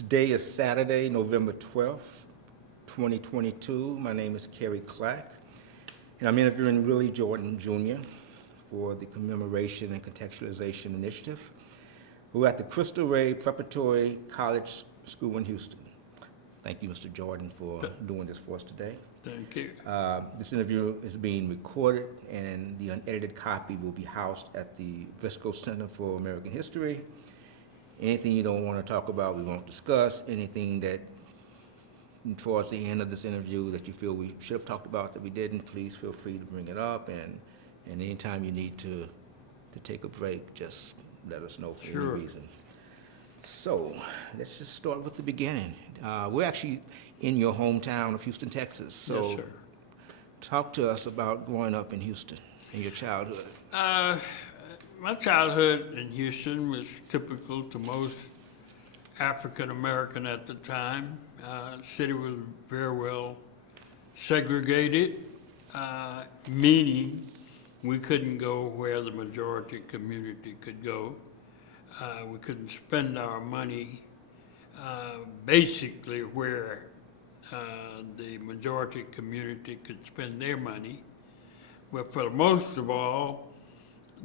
Today is Saturday, November 12th, 2022. My name is Kerry Clack, and I'm interviewing Willie Jordan Jr. for the Commemoration and Contextualization Initiative. We're at the Crystal Ray Preparatory College School in Houston. Thank you, Mr. Jordan, for doing this for us today. Thank you. This interview is being recorded, and the unedited copy will be housed at the Visco Center for American History. Anything you don't want to talk about, we won't discuss. Anything that towards the end of this interview that you feel we should have talked about that we didn't, please feel free to bring it up. And anytime you need to take a break, just let us know for any reason. So let's just start with the beginning. We're actually in your hometown of Houston, Texas. So Yes, sir. Talk to us about growing up in Houston and your childhood. My childhood in Houston was typical to most African American at the time. The city was very well segregated, meaning we couldn't go where the majority community could go. We couldn't spend our money basically where the majority community could spend their money. But for the most of all,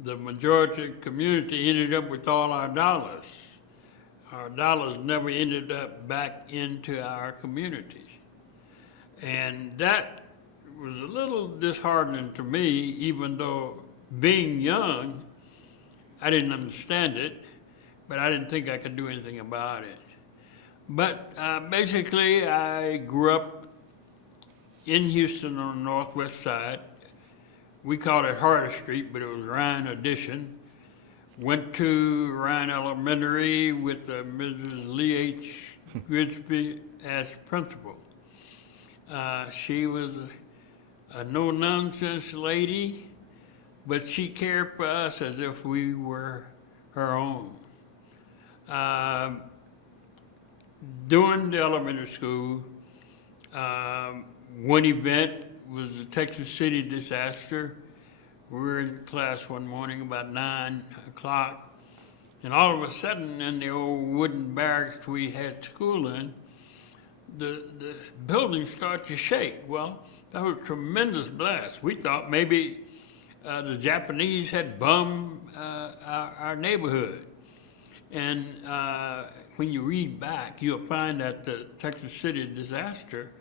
the majority community ended up with all our dollars. Our dollars never ended up back into our communities. And that was a little disheartening to me, even though being young, I didn't understand it, but I didn't think I could do anything about it. But basically, I grew up in Houston on the northwest side. We called it Harder Street, but it was Ryan Addition. Went to Ryan Elementary with Mrs. Lee H. Grigsby as principal. She was a no-nonsense lady, but she cared for us as if we were her own. During the elementary school, one event was the Texas City disaster. We were in class one morning about 9 o'clock, and all of a sudden in the old wooden barracks we had school in, the building started to shake. Well, that was a tremendous blast. We thought maybe the Japanese had bombed our neighborhood. And when you read back, you'll find that the Texas City disaster,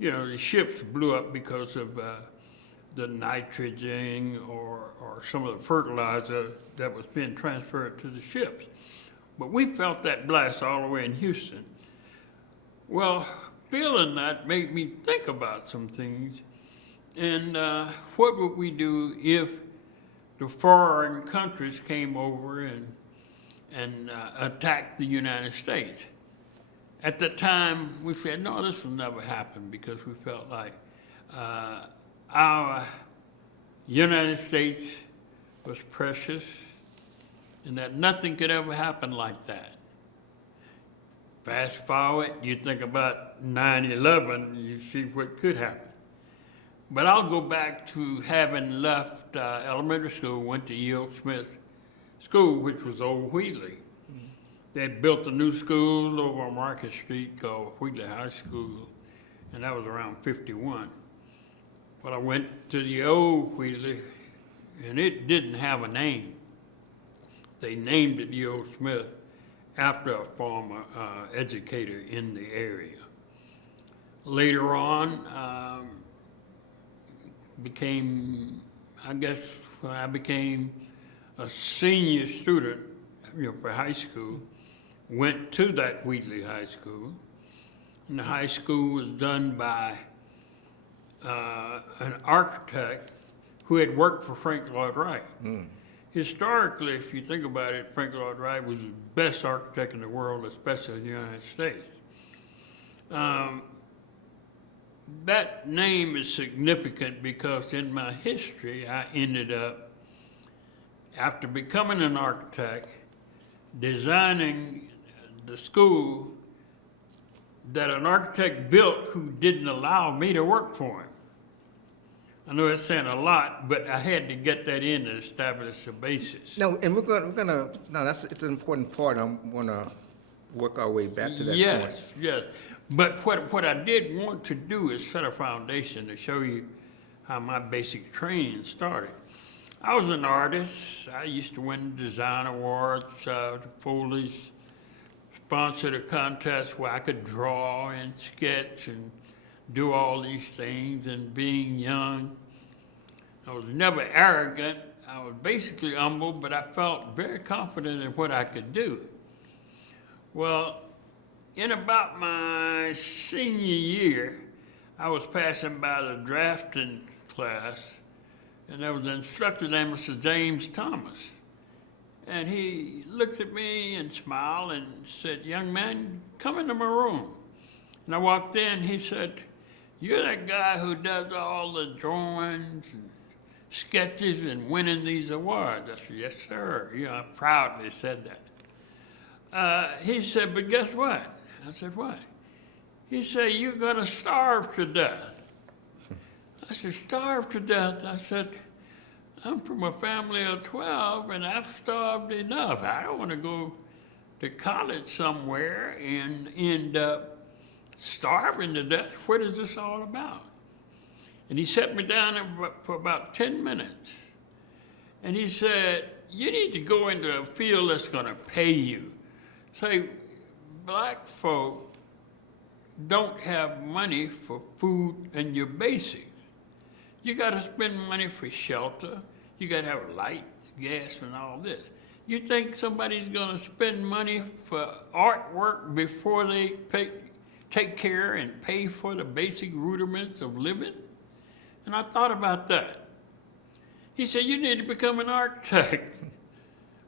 you know, the ships blew up because of the nitrogen or some of the fertilizer that was being transferred to the ships. But we felt that blast all the way in Houston. Well, feeling that made me think about some things. And what would we do if the foreign countries came over and attacked the United States? At the time, we said, no, this will never happen, because we felt like our United States was precious and that nothing could ever happen like that. Fast forward, you think about 9/11, you see what could happen. But I'll go back to having left elementary school, went to E.O. Smith School, which was Old Wheatley. They had built a new school over on Market Street called Wheatley High School, and that was around 51. Well, I went to the old Wheatley, and it didn't have a name. They named it E.O. Smith after a former educator in the area. Later on, when I became a senior student, for high school, went to that Wheatley High School. And the high school was done by an architect who had worked for Frank Lloyd Wright. Historically, if you think about it, Frank Lloyd Wright was the best architect in the world, especially in the United States. That name is significant because in my history, I ended up, after becoming an architect, designing the school that an architect built who didn't allow me to work for him. I know that's saying a lot, but I had to get that in to establish a basis. No, and we're gonna. No, it's an important part. I want to work our way back to that point. Yes, yes. But what I did want to do is set a foundation to show you how my basic training started. I was an artist. I used to win design awards. Foley's sponsored a contest where I could draw and sketch and do all these things. And being young, I was never arrogant. I was basically humble, but I felt very confident in what I could do. Well, in about my senior year, I was passing by the drafting class, and there was an instructor named Mr. James Thomas. And he looked at me and smiled and said, "Young man, come into my room." And I walked in, he said, "You're that guy who does all the drawings and sketches and winning these awards." I said, "Yes, sir." I proudly said that. He said, "But guess what?" I said, "What?" He said, "You're gonna starve to death." I said, "Starve to death?" I said, "I'm from a family of 12 and I've starved enough. I don't want to go to college somewhere and end up starving to death. What is this all about?" And he sat me down for about 10 minutes. And he said, "You need to go into a field that's going to pay you." Say, black folk don't have money for food and your basics. You got to spend money for shelter. You got to have lights, gas, and all this. You think somebody's going to spend money for artwork before they take care and pay for the basic rudiments of living? And I thought about that. He said, "You need to become an architect."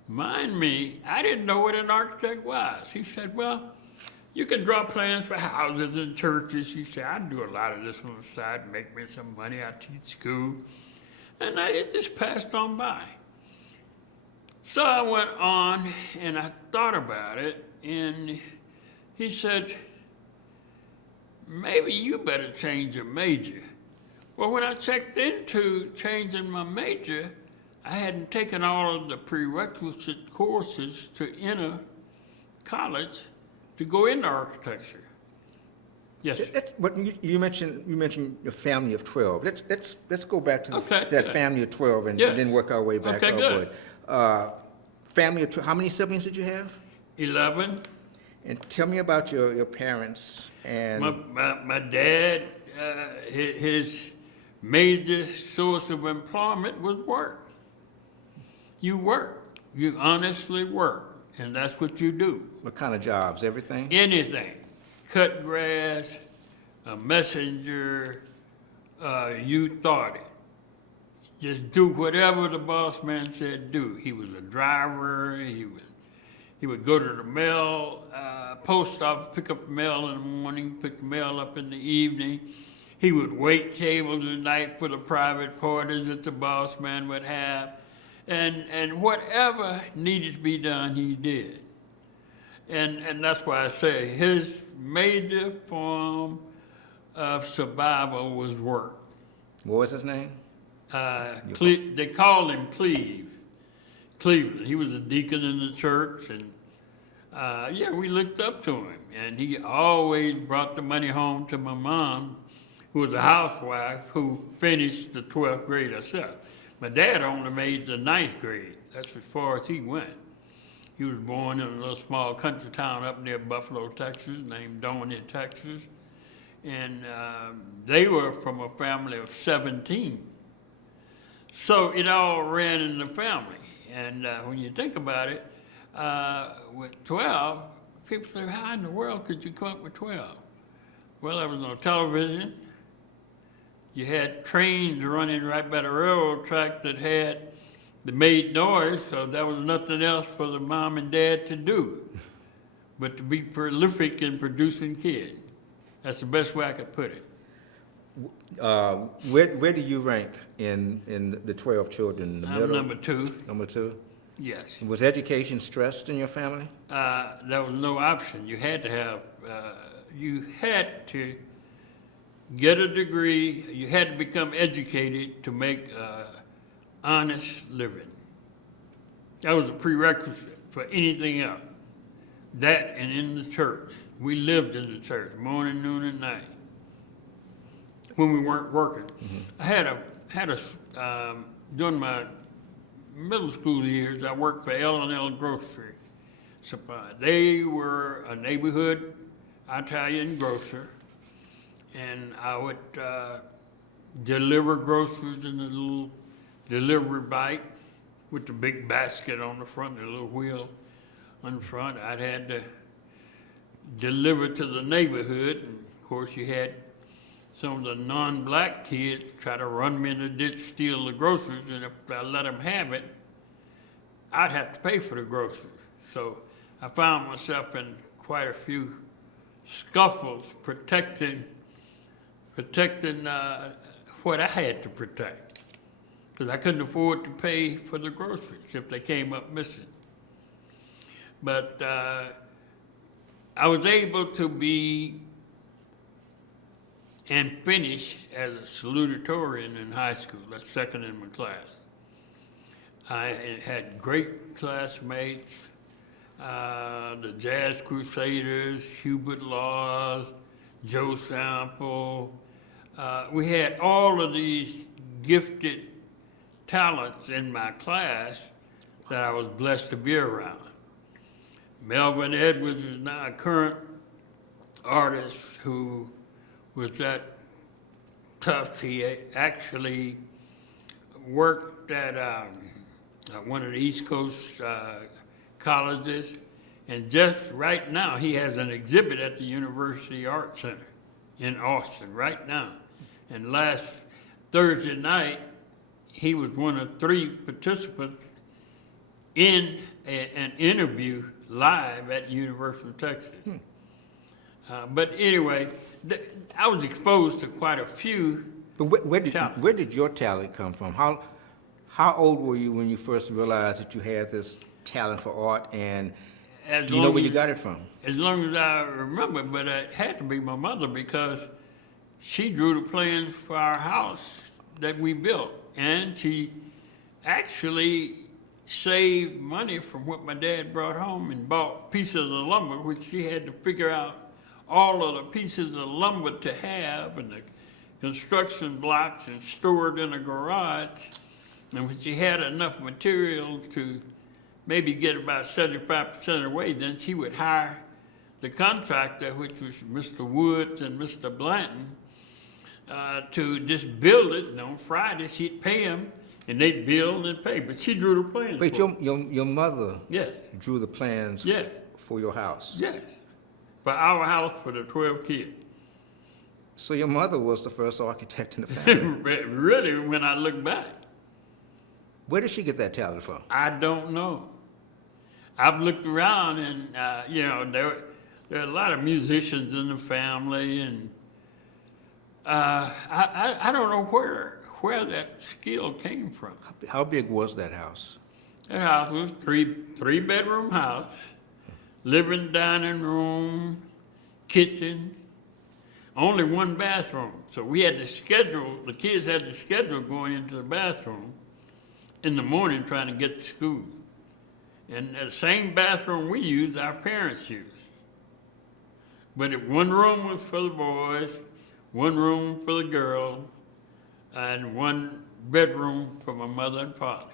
Mind me, I didn't know what an architect was. He said, "Well, you can draw plans for houses and churches." He said, "I do a lot of this on the side, make me some money. I teach school." And it just passed on by. So I went on and I thought about it, and he said, "Maybe you better change your major." Well, when I checked into changing my major, I hadn't taken all of the prerequisite courses to enter college to go into architecture. Yes. But you mentioned your family of 12. Let's go back to Okay, that good. family of 12 and Yes. then work our way back Okay, upward. good. Family of 12, how many siblings did you have? 11. And tell me about your parents and My dad, his major source of employment was work. You work. You honestly work. And that's what you do. what kind of jobs, everything? Anything. Cut grass, a messenger, you thought it. Just do whatever the boss man said do. He was a driver. He would go to the mail, post office, pick up the mail in the morning, pick the mail up in the evening. He would wait tables at night for the private parties that the boss man would have. And whatever needed to be done, he did. And that's why I say his major form of survival was work. What was his name? They called him Cleveland. He was a deacon in the church, and we looked up to him. And he always brought the money home to my mom, who was a housewife who finished the 12th grade herself. My dad only made the 9th grade. That's as far as he went. He was born in a little small country town up near Buffalo, Texas, named Doney, Texas. And they were from a family of 17. So it all ran in the family. And when you think about it, with 12, people say, how in the world could you come up with 12? Well, there was no television. You had trains running right by the railroad track that made noise, so there was nothing else for the mom and dad to do but to be prolific in producing kids. That's the best way I could put it. Where do you rank in the 12 children? In the I'm middle? number 2. Number 2? Yes. Was education stressed in your family? There was no option. You had to get a degree. You had to become educated to make honest living. That was a prerequisite for anything else. That and in the church. We lived in the church, morning, noon, and night, when we weren't working. I had a during my middle school years, I worked for L&L Grocery Supply. They were a neighborhood Italian grocer, and I would deliver groceries in a little delivery bike with the big basket on the front, the little wheel on the front. I'd had to deliver to the neighborhood, and of course you had some of the non-black kids try to run me in the ditch, steal the groceries, and if I let them have it, I'd have to pay for the groceries. So I found myself in quite a few scuffles protecting what I had to protect, because I couldn't afford to pay for the groceries if they came up missing. But I was able to be and finish as a salutatorian in high school. That's second in my class. I had great classmates, the Jazz Crusaders, Hubert Laws, Joe Sample. We had all of these gifted talents in my class that I was blessed to be around. Melvin Edwards is now a current artist who was that tough. He actually worked at one of the East Coast colleges, and just right now he has an exhibit at the University Art Center in Austin right now. And last Thursday night, he was one of 3 participants in an interview live at the University of Texas. But anyway, I was exposed to quite a few. But where did your talent come from? How old were you when you first realized that you had this talent for art, and do you know where you got it from? As long as I remember, but it had to be my mother, because she drew the plans for our house that we built, and she actually saved money from what my dad brought home and bought pieces of the lumber, which she had to figure out all of the pieces of lumber to have and the construction blocks and stored in a garage. And when she had enough material to maybe get about 75% of the way, then she would hire the contractor, which was Mr. Woods and Mr. Blanton, to just build it. And on Friday, she'd pay them, and they'd build and pay. But she drew the plans. But your mother yes. drew the plans yes. for your house? Yes. For our house for the 12 kids. So your mother was the first architect in the family? Really, when I look back. Where did she get that talent from? I don't know. I've looked around, and there are a lot of musicians in the family, and I don't know where that skill came from. How big was that house? That house was three bedroom house, living, dining room, kitchen, only 1 bathroom. So we had to schedule, the kids had to schedule going into the bathroom in the morning trying to get to school. And the same bathroom we used, our parents used. But one room was for the boys, 1 room for the girls, and 1 bedroom for my mother and father.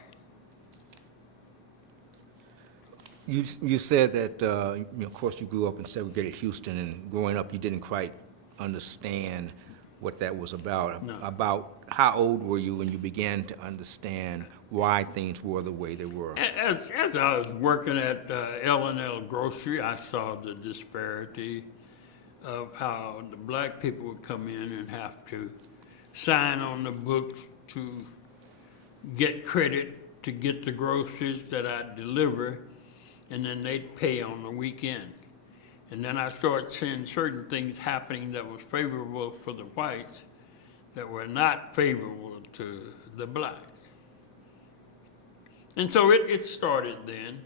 You said that, of course, you grew up in segregated Houston, and growing up, you didn't quite understand what that was about. No. About how old were you when you began to understand why things were the way they were? As I was working at L&L Grocery, I saw the disparity of how the black people would come in and have to sign on the books to get credit to get the groceries that I deliver, and then they'd pay on the weekend. And then I started seeing certain things happening that was favorable for the whites that were not favorable to the blacks. And so it started then.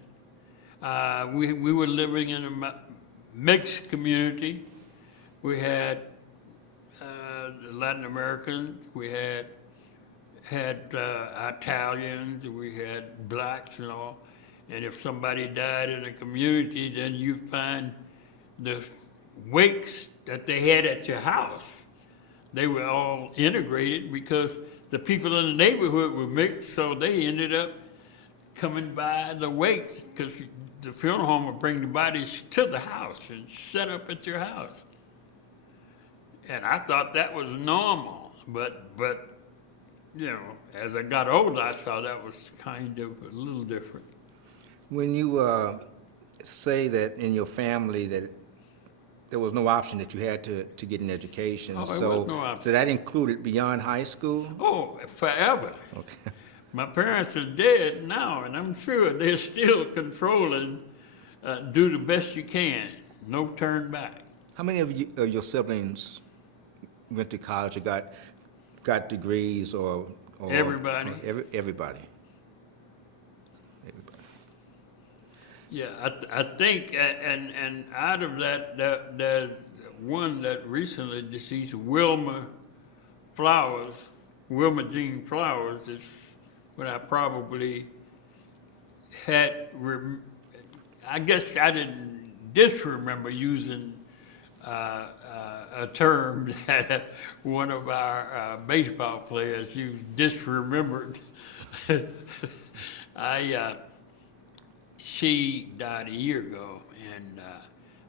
We were living in a mixed community. We had Latin Americans, we had Italians, we had blacks and all. And if somebody died in a community, then you find the wakes that they had at your house. They were all integrated because the people in the neighborhood were mixed, so they ended up coming by the wakes because the funeral home would bring the bodies to the house and set up at your house. And I thought that was normal, but you know, as I got older, I saw that was kind of a little different. When you say that in your family that there was no option that you had to get an education, Oh, there so was no option. so that included beyond high school? Oh, forever. Okay. My parents are dead now, and I'm sure they're still controlling, do the best you can, no turn back. How many of your siblings went to college or got degrees or Everybody. Everybody. Everybody. Yeah, I think, and out of that, there's one that recently deceased, Wilma Jean Flowers, is what I probably had, I guess I didn't disremember using a term that one of our baseball players used, disremembered. She died a year ago, and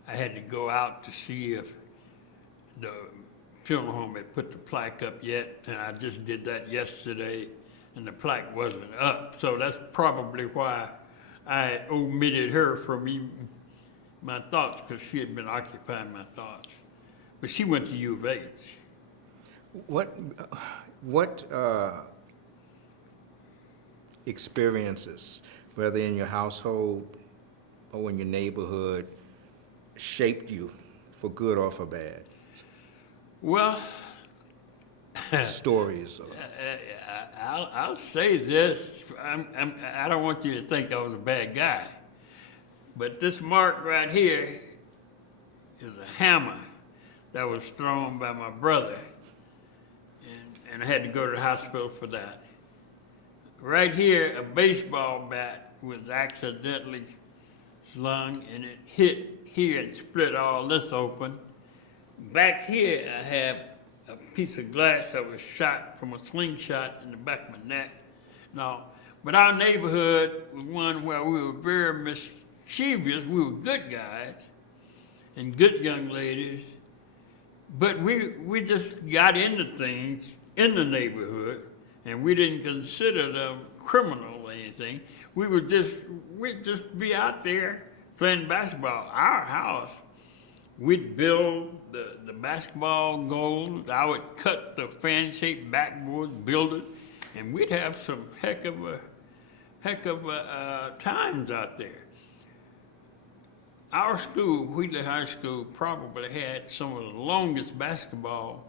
I had to go out to see if the funeral home had put the plaque up yet, and I just did that yesterday, and the plaque wasn't up. So that's probably why I omitted her from even my thoughts, because she had been occupying my thoughts. But she went to U of H. What experiences, whether in your household or in your neighborhood, shaped you for good or for bad? Well, Stories. I'll say this. I don't want you to think I was a bad guy, but this mark right here is a hammer that was thrown by my brother, and I had to go to the hospital for that. Right here, a baseball bat was accidentally slung, and it hit here and split all this open. Back here, I have a piece of glass that was shot from a slingshot in the back of my neck. No, but our neighborhood was one where we were very mischievous. We were good guys and good young ladies, but we just got into things in the neighborhood, and we didn't consider them criminal or anything. We'd just be out there playing basketball. Our house, we'd build the basketball goals. I would cut the fan-shaped backboards, build it, and we'd have some heck of times out there. Our school, Wheatley High School, probably had some of the longest basketball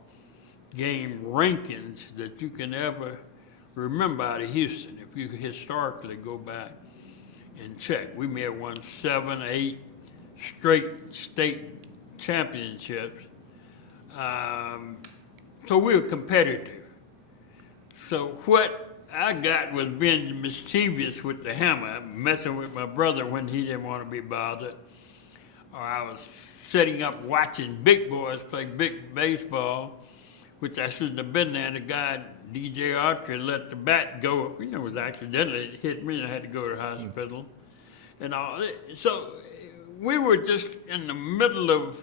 game rankings that you can ever remember out of Houston. If you historically go back and check, we may have won 7, 8 straight state championships. So we were competitive. So what I got was being mischievous with the hammer, messing with my brother when he didn't want to be bothered. Or I was sitting up watching big boys play big baseball, which I shouldn't have been there. And the guy, DJ Archer, let the bat go. You know, it was accidentally, it hit me and I had to go to the hospital and all that. So we were just in the middle of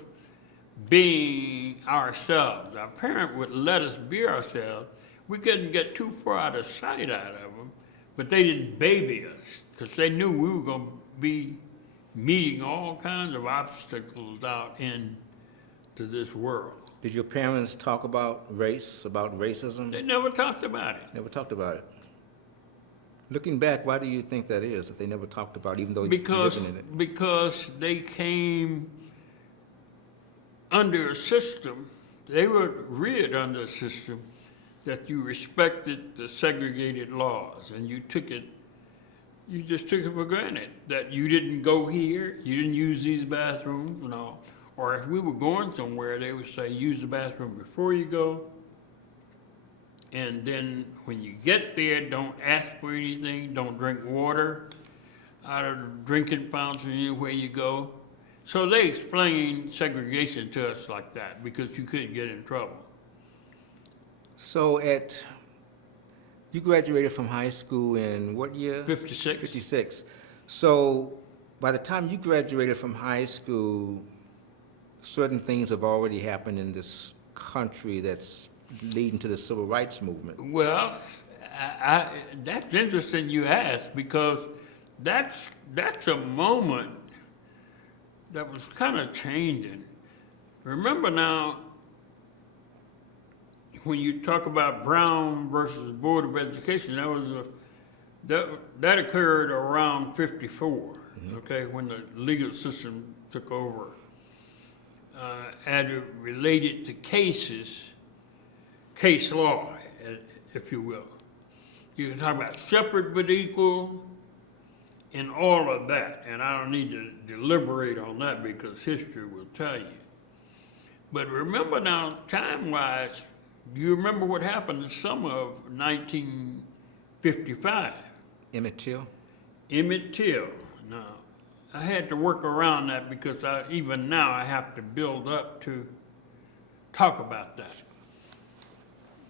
being ourselves. Our parent would let us be ourselves. We couldn't get too far out of sight out of them, but they didn't baby us because they knew we were going to be meeting all kinds of obstacles out into this world. Did your parents talk about race, about racism? They never talked about it. Never talked about it. Looking back, why do you think that is, that they never talked about it, even though you're living in it? Because they came under a system, they were reared under a system that you respected the segregated laws, and you just took it for granted that you didn't go here, you didn't use these bathrooms and all. Or if we were going somewhere, they would say, use the bathroom before you go. And then when you get there, don't ask for anything, don't drink water. out of the drinking fountain anywhere you go. So they explained segregation to us like that because you couldn't get in trouble. So you graduated from high school in what year? 56. 56. So by the time you graduated from high school, certain things have already happened in this country that's leading to the civil rights movement. Well, that's interesting you ask because that's a moment that was kind of changing. Remember now, when you talk about Brown versus Board of Education, that occurred around 54, okay, when the legal system took over. And it related to case law, if you will. You can talk about separate but equal and all of that, and I don't need to deliberate on that because history will tell you. But remember now, time-wise, do you remember what happened in the summer of 1955? Emmett Till? Emmett Till. Now, I had to work around that because even now I have to build up to talk about that.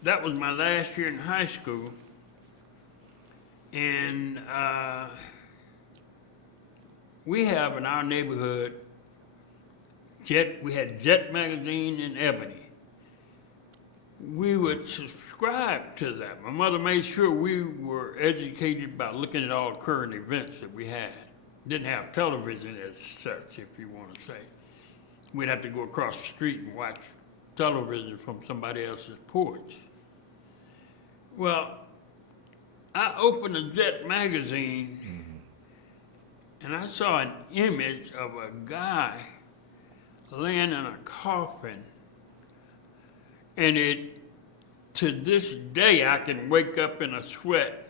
That was my last year in high school, and we have in our neighborhood, we had Jet magazine and Ebony. We would subscribe to that. My mother made sure we were educated by looking at all current events that we had. Didn't have television as such, if you want to say. We'd have to go across the street and watch television from somebody else's porch. Well, I opened the Jet magazine and I saw an image of a guy laying in a coffin. And to this day, I can wake up in a sweat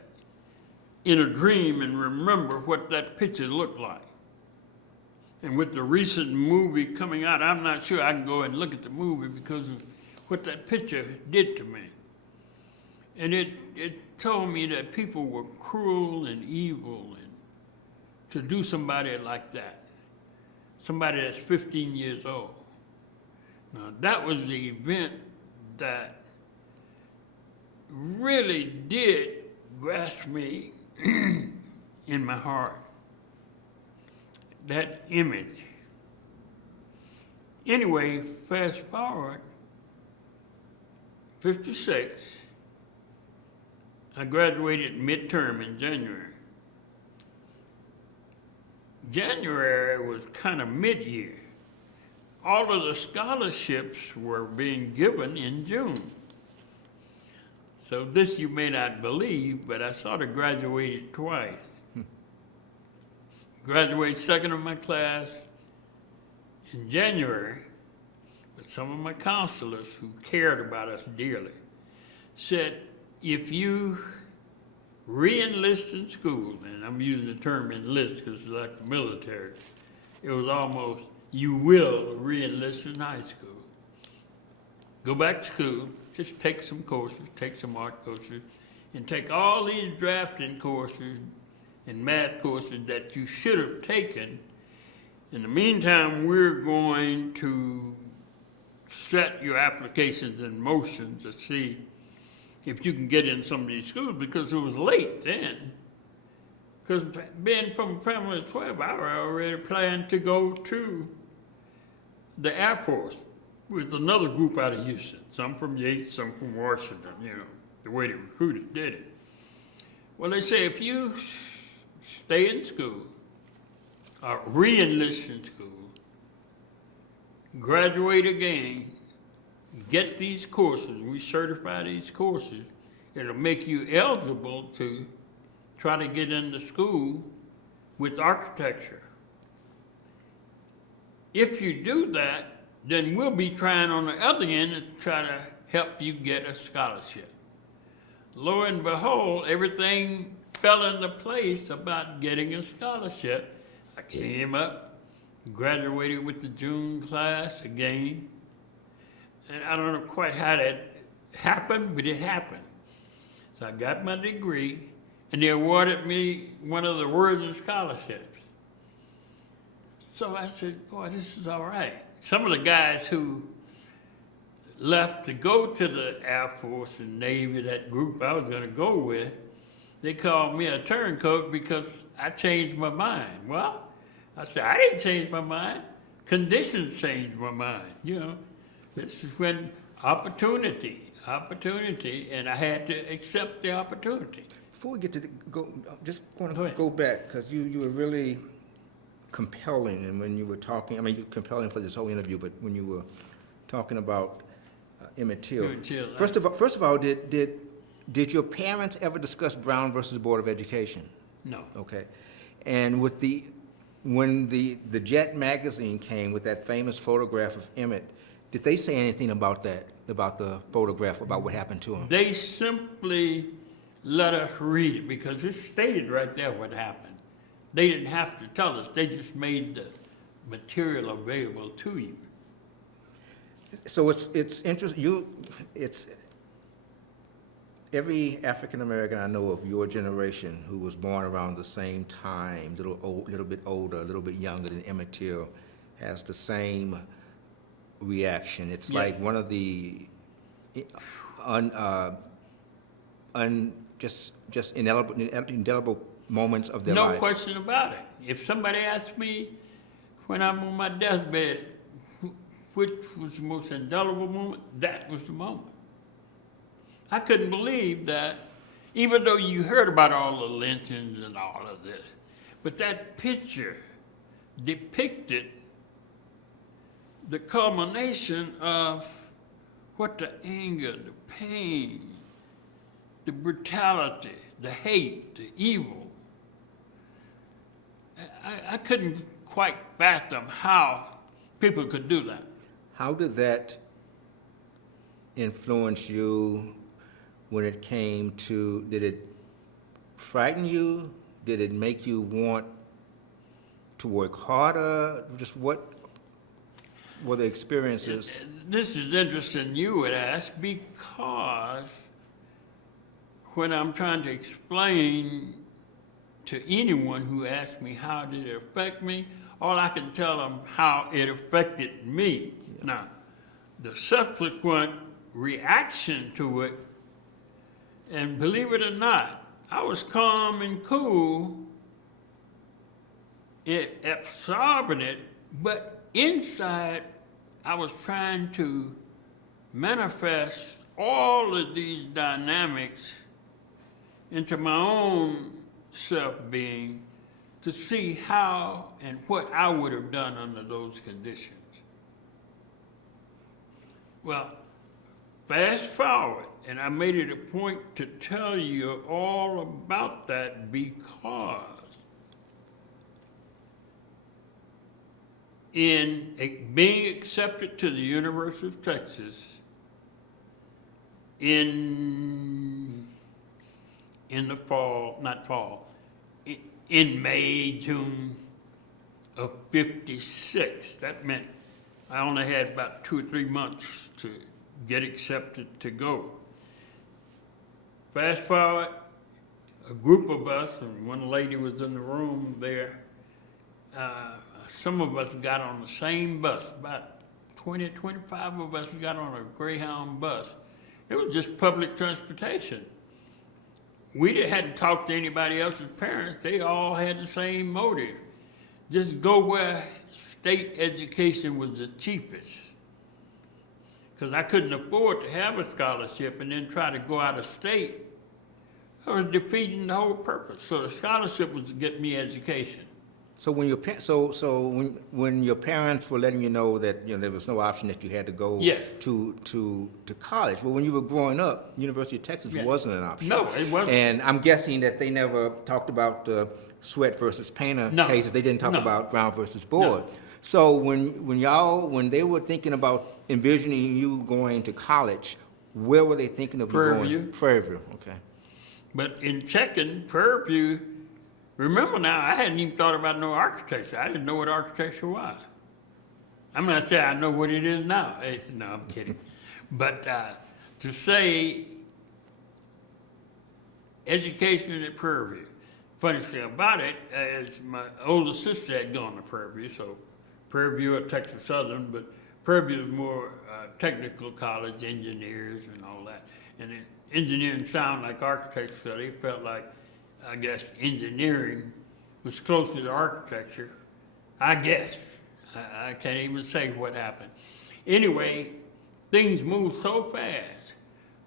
in a dream and remember what that picture looked like. And with the recent movie coming out, I'm not sure I can go and look at the movie because of what that picture did to me. And it told me that people were cruel and evil and to do somebody like that, somebody that's 15 years old. Now, that was the event that really did grasp me in my heart. That image. Anyway, fast forward, 56, I graduated midterm in January. January was kind of mid-year. All of the scholarships were being given in June. So this you may not believe, but I sort of graduated twice. Graduated second of my class in January, but some of my counselors who cared about us dearly said, if you re-enlist in school, and I'm using the term enlist because it's like the military, it was almost, you will re-enlist in high school. Go back to school, just take some courses, take some art courses, and take all these drafting courses and math courses that you should have taken. In the meantime, we're going to set your applications in motion to see if you can get in some of these schools, because it was late then. Because being from a family of 12, I already planned to go to the Air Force with another group out of Houston, some from Yates, some from Washington, you know, the way the recruiters did it. Well, they say if you stay in school, or re-enlist in school, graduate again, get these courses, we certify these courses, it'll make you eligible to try to get into school with architecture. If you do that, then we'll be trying on the other end to try to help you get a scholarship. Lo and behold, everything fell into place about getting a scholarship. I came up, graduated with the June class again, and I don't know quite how that happened, but it happened. So I got my degree, and they awarded me one of the Worthing Scholarships. So I said, boy, this is all right. Some of the guys who left to go to the Air Force and Navy, that group I was going to go with, they called me a turncoat because I changed my mind. Well, I said, I didn't change my mind. Conditions changed my mind, you know. This is when opportunity, and I had to accept the opportunity. Before we get to just want Go to ahead. go back, because you were really compelling, and when you were talking, I mean, you're compelling for this whole interview, but when you were talking about Emmett Till. Emmett Till, First of all, did your parents ever discuss Brown versus Board of Education? No. Okay. And when the Jet magazine came with that famous photograph of Emmett, did they say anything about that, about the photograph, about what happened to him? They simply let us read it because it stated right there what happened. They didn't have to tell us. They just made the material available to you. So it's interesting. It's every African American I know of your generation who was born around the same time, little bit older, a little bit younger than Emmett Till, has the same reaction. It's Yeah. like one of the just indelible moments of their No life. question about it. If somebody asked me when I'm on my deathbed, which was the most indelible moment, that was the moment. I couldn't believe that, even though you heard about all the lynchings and all of this, but that picture depicted the culmination of what the anger, the pain, the brutality, the hate, the evil. I couldn't quite fathom how people could do that. How did that influence you when it came to, did it frighten you? Did it make you want to work harder? Just what were the experiences? This is interesting you would ask, because when I'm trying to explain to anyone who asks me how did it affect me, all I can tell them how it affected me. Yeah. Now, the subsequent reaction to it, and believe it or not, I was calm and cool, absorbing it, but inside I was trying to manifest all of these dynamics into my own self-being to see how and what I would have done under those conditions. Well, fast forward, and I made it a point to tell you all about that because in being accepted to the University of Texas in the fall, not fall, in May, June of '56. That meant I only had about 2 or 3 months to get accepted to go. Fast forward, a group of us, and one lady was in the room there, some of us got on the same bus, about 20, 25 of us got on a Greyhound bus. It was just public transportation. We hadn't talked to anybody else's parents. They all had the same motive. Just go where state education was the cheapest. Because I couldn't afford to have a scholarship and then try to go out of state. I was defeating the whole purpose. So the scholarship was to get me education. So when when your parents were letting you know that there was no option that you had to go Yes. to college, well, when you were growing up, University of Texas Yeah. wasn't an option. No, it wasn't. And I'm guessing that they never talked about the Sweat versus Painter No. case if they didn't talk No. about Brown versus Board. No. So when they were thinking about envisioning you going to college, where were they thinking of Prairie you going? View. Prairie View. Okay. But in checking Prairie View, remember now, I hadn't even thought about no architecture. I didn't know what architecture was. I'm not saying I know what it is now. No, I'm kidding. But to say education at Prairie View. Funny thing about it is my older sister had gone to Prairie View, so Prairie View at Texas Southern, but Prairie View was more technical college, engineers and all that. And engineering sounded like architecture, so they felt like, I guess, engineering was closer to architecture. I guess. I can't even say what happened. Anyway, things moved so fast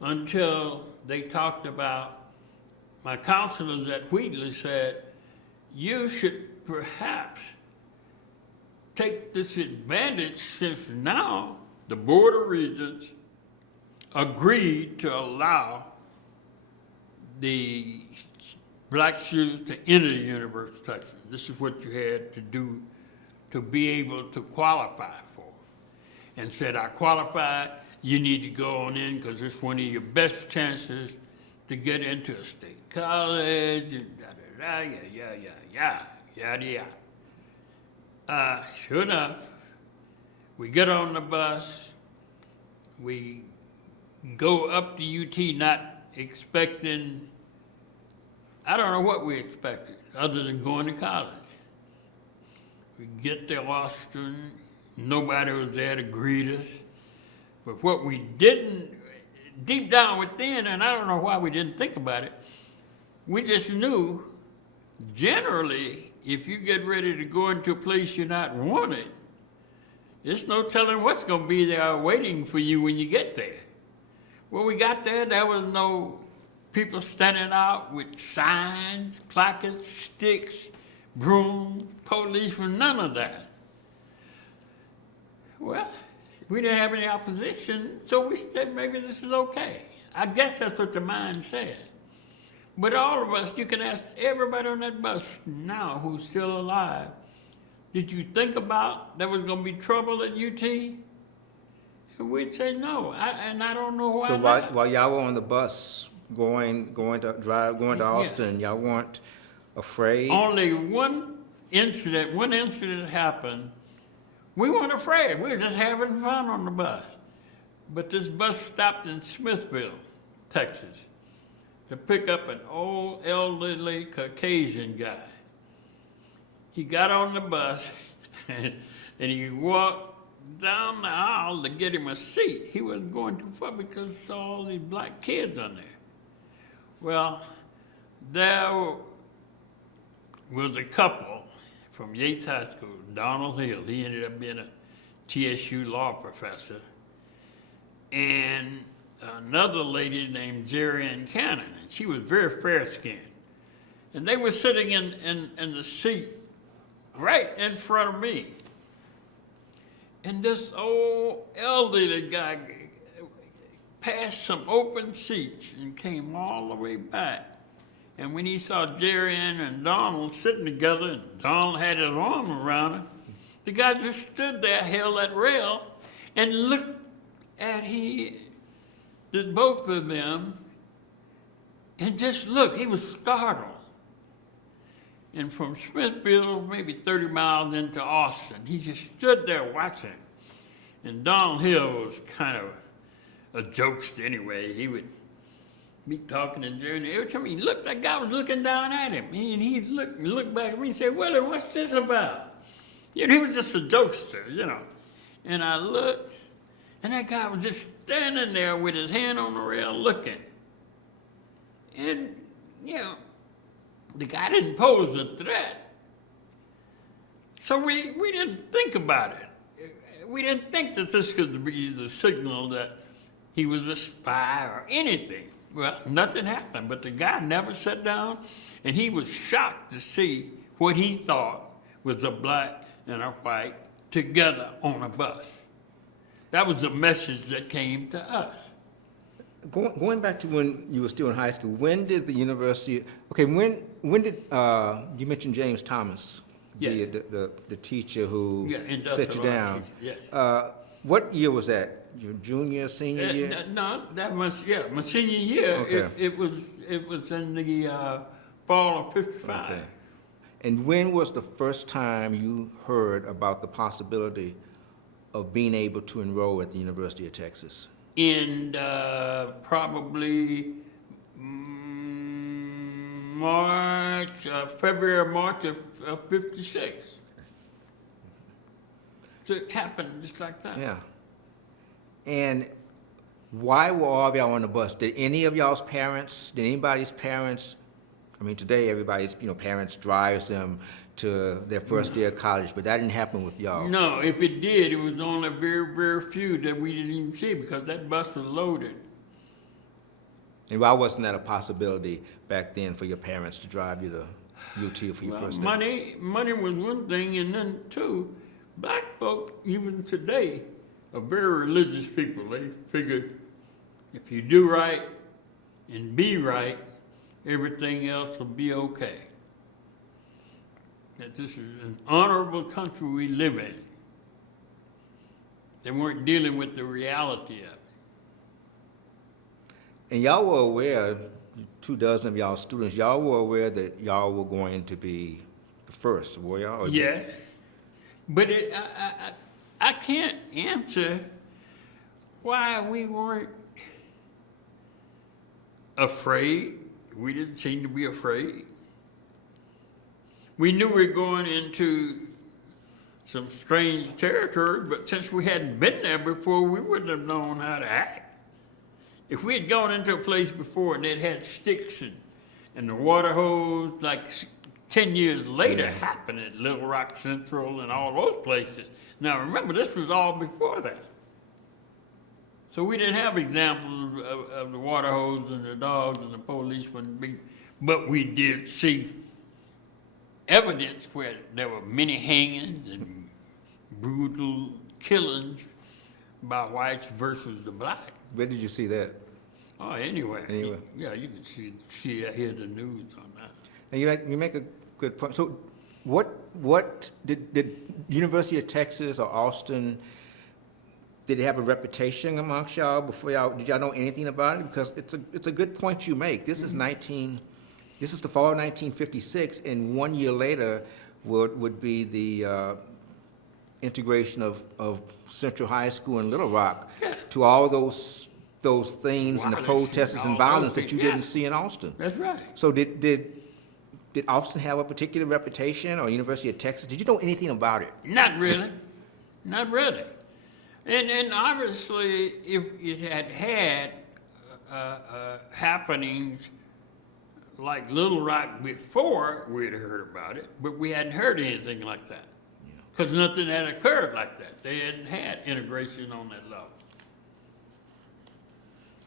until they talked about, my counselors at Wheatley said, you should perhaps take this advantage since now the Board of Regents agreed to allow the black students to enter the University of Texas. This is what you had to do to be able to qualify for. And said, I qualified, you need to go on in because it's one of your best chances to get into a state college, and yada. Sure enough, we get on the bus, we go up to UT not expecting, I don't know what we expected, other than going to college. We get to Austin, nobody was there to greet us. But what we didn't, deep down within, and I don't know why we didn't think about it, we just knew, generally, if you get ready to go into a place you're not wanted, there's no telling what's going to be there waiting for you when you get there. When we got there, there was no people standing out with signs, placards, sticks, brooms, police, none of that. Well, we didn't have any opposition, so we said maybe this is okay. I guess that's what the mind said. But all of us, you can ask everybody on that bus now who's still alive, did you think about there was going to be trouble at UT? And we'd say no, and I don't know why. So while y'all were on the bus going to Austin, y'all weren't afraid? Only one incident happened. We weren't afraid. We were just having fun on the bus. But this bus stopped in Smithville, Texas, to pick up an old elderly Caucasian guy. He got on the bus and he walked down the aisle to get him a seat. He wasn't going too far because there saw all these black kids on there. Well, there was a couple from Yates High School, Donald Hill. He ended up being a TSU law professor. And another lady named Jerry Ann Cannon, and she was very fair-skinned. And they were sitting in the seat right in front of me. And this old elderly guy passed some open seats and came all the way back. And when he saw Jerry Ann and Donald sitting together, and Donald had his arm around her, the guy just stood there, held that rail, and looked at both of them, and just looked. He was startled. And from Smithville, maybe 30 miles into Austin, he just stood there watching. And Donald Hill was kind of a jokester anyway. He would be talking to Jerry, and every time he looked, that guy was looking down at him. And he looked back at me and said, Willie, what's this about? You know, he was just a jokester, you know. And I looked, and that guy was just standing there with his hand on the rail looking. And, you know, the guy didn't pose a threat. So we didn't think about it. We didn't think that this could be the signal that he was a spy or anything. Well, nothing happened, but the guy never sat down, and he was shocked to see what he thought was a black and a white together on a bus. That was the message that came to us. Going back to when you were still in high school, when did the university, okay, when did, you mentioned James Thomas, Yes. the teacher who industrial set you down. teacher, yes. What year was that? Your junior, senior year? No, that was, my senior year. Okay. It was in the fall of '55. Okay. And when was the first time you heard about the possibility of being able to enroll at the University of Texas? In probably February, March of '56. So it happened just like that. Yeah. And why were all of y'all on the bus? Did any of y'all's parents, did anybody's parents, I mean, today everybody's, parents drives them to their first day of college, but that didn't happen with y'all. No, if it did, it was only very, very few that we didn't even see because that bus was loaded. And why wasn't that a possibility back then for your parents to drive you to UT for your first day? Money was one thing, and then two, black folk, even today, are very religious people. They figure if you do right and be right, everything else will be okay. That this is an honorable country we live in. They weren't dealing with the reality of it. And y'all were aware, 24 of y'all students, y'all were aware that y'all were going to be the first, were y'all? Yes, but I can't answer why we weren't afraid. We didn't seem to be afraid. We knew we were going into some strange territory, but since we hadn't been there before, we wouldn't have known how to act. If we had gone into a place before and it had sticks and the water hose, like 10 years later happened at Little Rock Central and all those places. Now remember, this was all before that. So we didn't have examples of the water hose and the dogs and the policemen, but we did see evidence where there were many hangings and brutal killings by whites versus the black. Where did you see that? Oh, anywhere. Anywhere. Yeah, you can hear the news on that. And you make a good point. So what did University of Texas or Austin, did it have a reputation amongst y'all before y'all, did y'all know anything about it? Because it's a good point you make. This is the fall of 1956, and 1 year later would be the integration of Central High School in Little Rock to all those things and the protesters and violence that you didn't see in Austin. That's right. So did Austin have a particular reputation, or University of Texas? Did you know anything about it? Not really. Not really. And obviously, if it had happenings like Little Rock before, we'd heard about it, but we hadn't heard anything like that. Because nothing had occurred like that. They hadn't had integration on that level.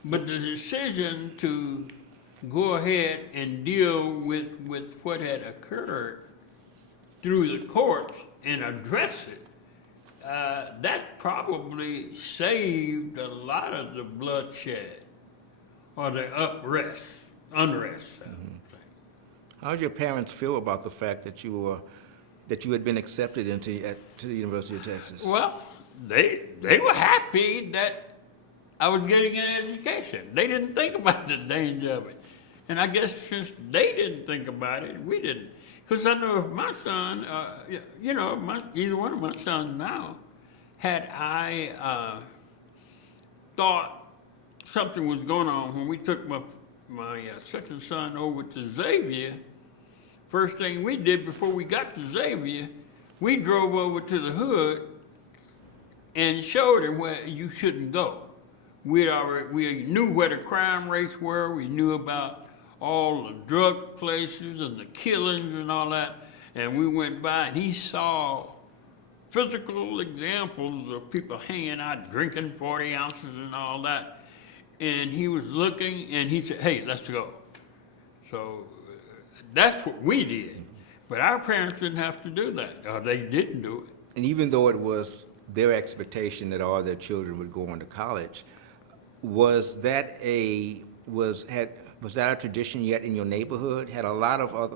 But the decision to go ahead and deal with what had occurred through the courts and address it, that probably saved a lot of the bloodshed or the unrest. How did your parents feel about the fact that you had been accepted to the University of Texas? Well, they were happy that I was getting an education. They didn't think about the danger of it. And I guess since they didn't think about it, we didn't. Because I know if my son, either one of my sons now, had I thought something was going on when we took my second son over to Xavier, first thing we did before we got to Xavier, we drove over to the hood and showed him where you shouldn't go. We knew where the crime rates were. We knew about all the drug places and the killings and all that. And we went by and he saw physical examples of people hanging out, drinking 40 ounces and all that. And he was looking and he said, hey, let's go. So that's what we did. But our parents didn't have to do that, or they didn't do it. And even though it was their expectation that all their children would go on to college, was that a tradition yet in your neighborhood? Had a lot of other,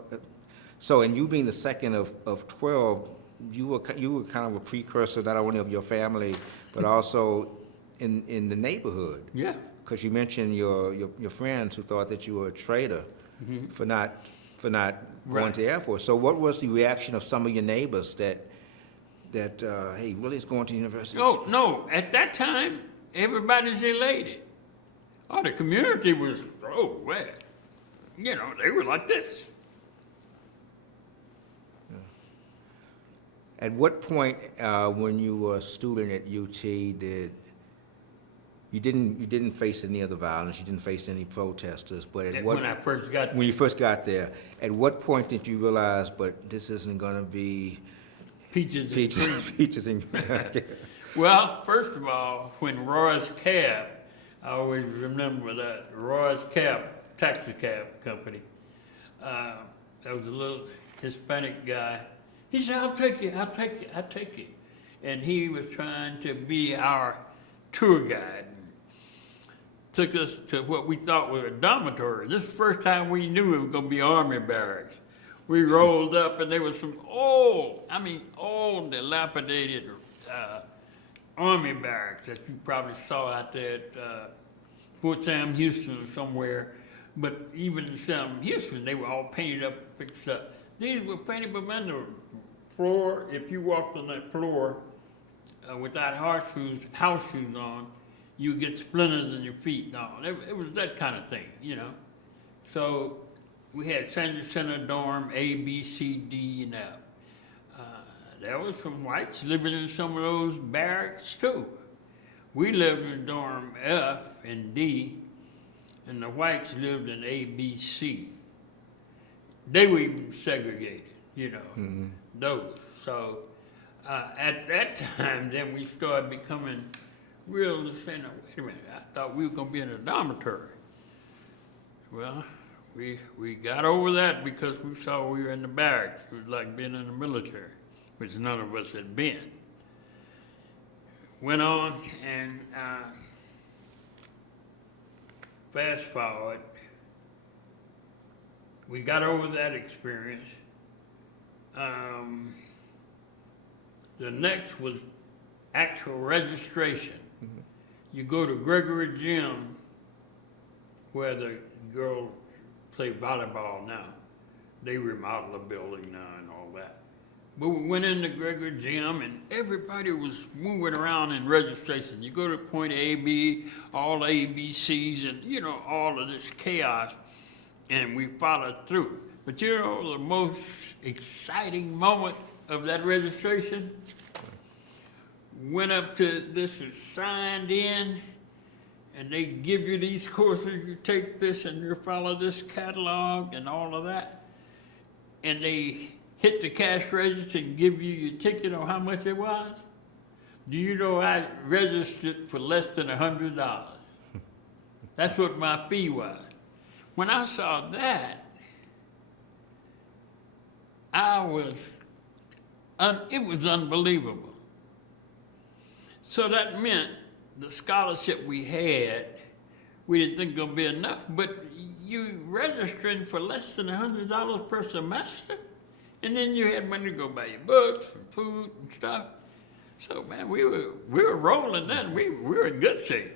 so, and you being the second of 12, you were kind of a precursor not only of your family but also in the neighborhood. Yeah. Because you mentioned your friends who thought that you were a traitor for not going to the Air Force. So what was the reaction of some of your neighbors that hey, Willie's going to university? Oh, no, at that time, everybody's elated. Oh, the community was, well, you know, they were like this. At what point, when you were a student at UT, you didn't face any other violence, you didn't face any protesters, but at what, When I first got when you first got there, at what point did you realize, but this isn't gonna be peaches and peaches, cream. peaches and Well, first of all, when Roy's Cab, I always remember that, Roy's Cab, taxi cab company, there was a little Hispanic guy. He said, I'll take you, I'll take you, I'll take you. And he was trying to be our tour guide. Took us to what we thought was a dormitory. This is the first time we knew it was gonna be Army barracks. We rolled up and there was some old, dilapidated Army barracks that you probably saw out there at Fort Sam Houston or somewhere. But even in Sam Houston, they were all painted up, fixed up. These were painted, but man, the floor, if you walked on that floor without house shoes on, you get splinters in your feet. No, it was that kind of thing, you know. So we had Senior Center dorm A, B, C, D, and F. There was some whites living in some of those barracks too. We lived in dorm F and D, and the whites lived in A, B, C. They were even segregated, you know, those. So at that time, then we started becoming real saying, wait a minute, I thought we were gonna be in a dormitory. Well, we got over that because we saw we were in the barracks. It was like being in the military, which none of us had been. Went on and fast forward, we got over that experience. The next was actual registration. You go to Gregory Gym, where the girls play volleyball now. They remodel the building now and all that. But we went into Gregory Gym and everybody was moving around in registration. You go to point A, B, all ABCs and you know, all of this chaos, and we followed through. But you know, the most exciting moment of that registration, went up to this is signed in, and they give you these courses, you take this and you follow this catalog and all of that, and they hit the cash register and give you your ticket on how much it was. Do you know I registered for less than $100? That's what my fee was. When I saw that, it was unbelievable. So that meant the scholarship we had, we didn't think it was gonna be enough, but you registering for less than $100 per semester, and then you had money to go buy your books and food and stuff. So man, we were rolling then, we were in good shape.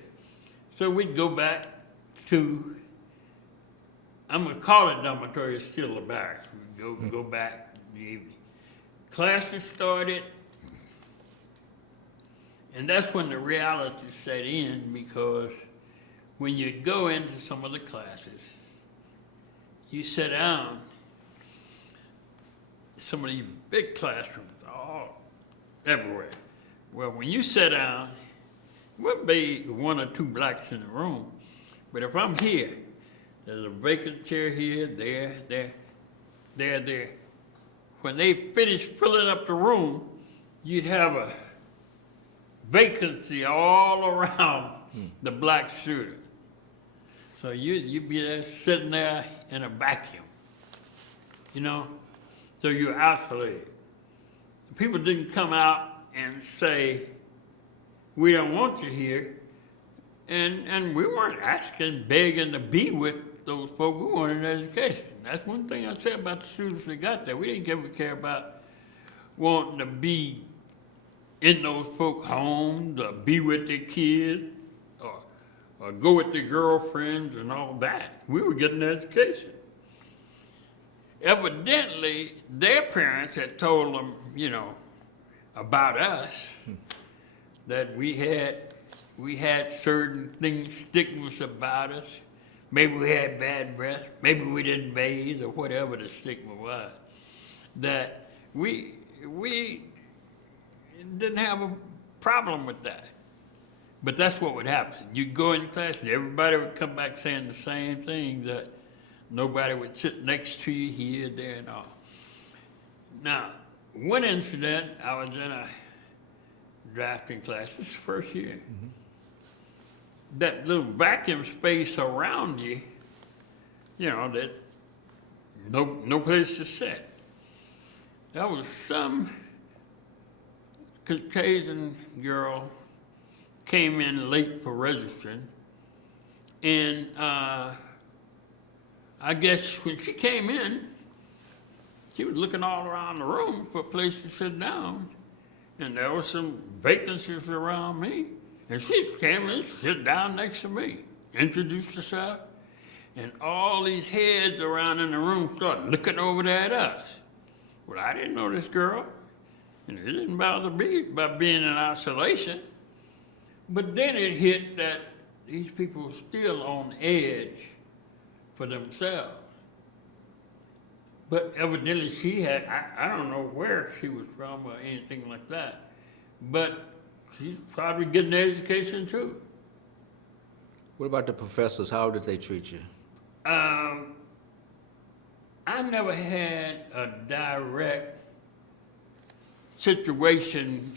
So we'd go back to, I'm gonna call it dormitory, it's still a barracks. We'd go back in the evening. Classes started, and that's when the reality set in, because when you go into some of the classes, you sit down, some of these big classrooms, all everywhere. Well, when you sit down, there'll be one or two blacks in the room, but if I'm here, there's a vacant chair here, there. When they finish filling up the room, you'd have a vacancy all around the black student. So you'd be there sitting there in a vacuum, you know? So you're isolated. People didn't come out and say, we don't want you here. And we weren't asking, begging to be with those folks. We wanted education. That's one thing I said about the students that got there. We didn't ever care about wanting to be in those folks' homes, or be with their kids, or go with their girlfriends and all that. We were getting education. Evidently, their parents had told them, you know, about us, that we had certain things, stigmas about us. maybe we had bad breath, maybe we didn't bathe, or whatever the stigma was, that we didn't have a problem with that. But that's what would happen. You'd go in class and everybody would come back saying the same thing, that nobody would sit next to you here, there, and all. Now, one incident, I was in a drafting class, this is the first year. That little vacuum space around you, you know, that no place to sit. There was some Caucasian girl came in late for registering, and I guess when she came in, she was looking all around the room for a place to sit down, and there were some vacancies around me, and she came in, sit down next to me, introduced herself, and all these heads around in the room started looking over there at us. Well, I didn't know this girl, and it didn't bother me about being in isolation. But then it hit that these people were still on edge for themselves. But evidently she had, I don't know where she was from or anything like that, but she's probably getting an education too. What about the professors? How did they treat you? I never had a direct situation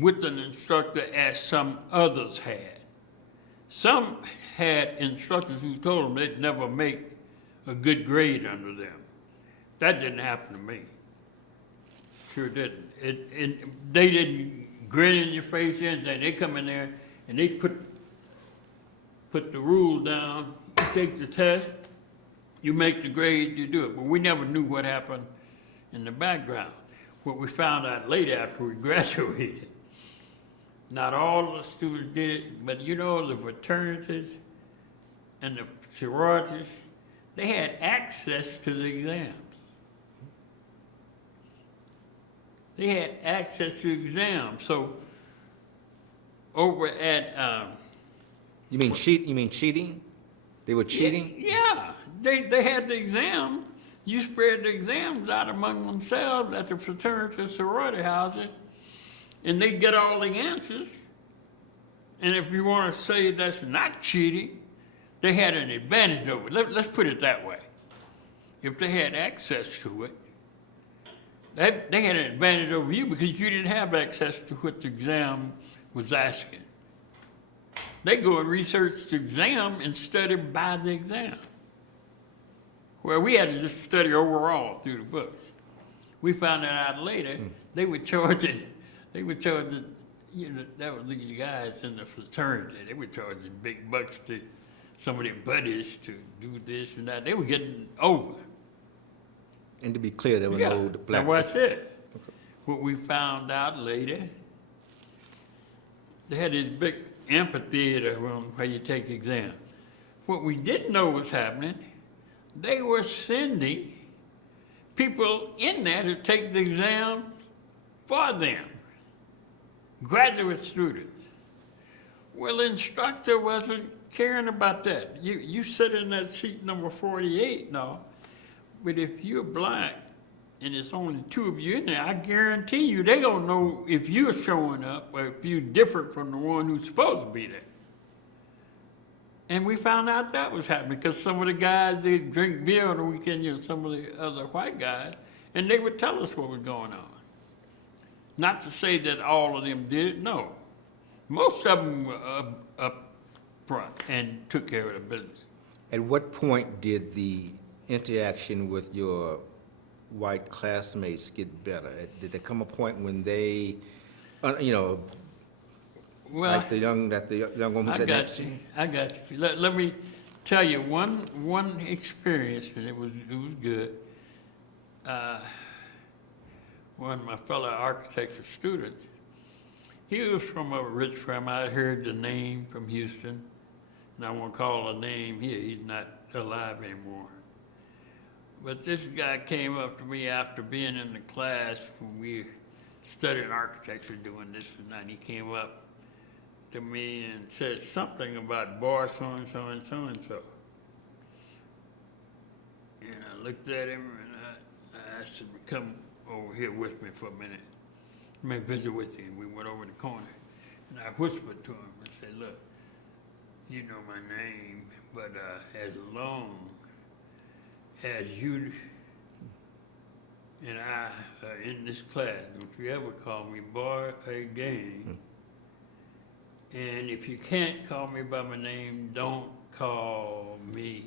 with an instructor as some others had. Some had instructors who told them they'd never make a good grade under them. That didn't happen to me. Sure didn't. They didn't grin in your face or anything. They come in there and they put the rule down, you take the test, you make the grade, you do it. But we never knew what happened in the background. What we found out later after we graduated. Not all of the students did it, but you know, the fraternities and the sororities, they had access to the exams. They had access to exams. So over at You mean cheating? They were cheating? Yeah, they had the exam. You spread the exams out among themselves at the fraternity sorority houses, and they get all the answers. And if you want to say that's not cheating, they had an advantage over it. Let's put it that way. If they had access to it, they had an advantage over you because you didn't have access to what the exam was asking. They go and research the exam and study by the exam. Well, we had to just study overall through the books. We found that out later. They were charging, you know, that was these guys in the fraternity. They were charging big bucks to some of their buddies to do this and that. They were getting over. And to be clear, there were no black. Now watch this. Okay. What we found out later, they had this big amphitheater room where you take exams. What we didn't know was happening, they were sending people in there to take the exam for them, graduate students. Well, the instructor wasn't caring about that. You sit in that seat number 48 now, but if you're black and it's only two of you in there, I guarantee you they don't know if you're showing up or if you're different from the one who's supposed to be there. And we found out that was happening because some of the guys, they drink beer on the weekend, you know, some of the other white guys, and they would tell us what was going on. Not to say that all of them did it, no. Most of them were up front and took care of the business. At what point did the interaction with your white classmates get better? Did there come a point when they, you know, well, like the young woman who said that? I got you. Let me tell you one experience, and it was good. One of my fellow architecture students, he was from a rich family. I heard the name from Houston, and I won't call a name here. He's not alive anymore. But this guy came up to me after being in the class when we studied architecture doing this and that. He came up to me and said something about boy so-and-so and so-and-so. And I looked at him and I asked him to come over here with me for a minute. Let me visit with you. And we went over in the corner. And I whispered to him and said, look, you know my name, but as long as you and I are in this class, don't you ever call me boy again. And if you can't call me by my name, don't call me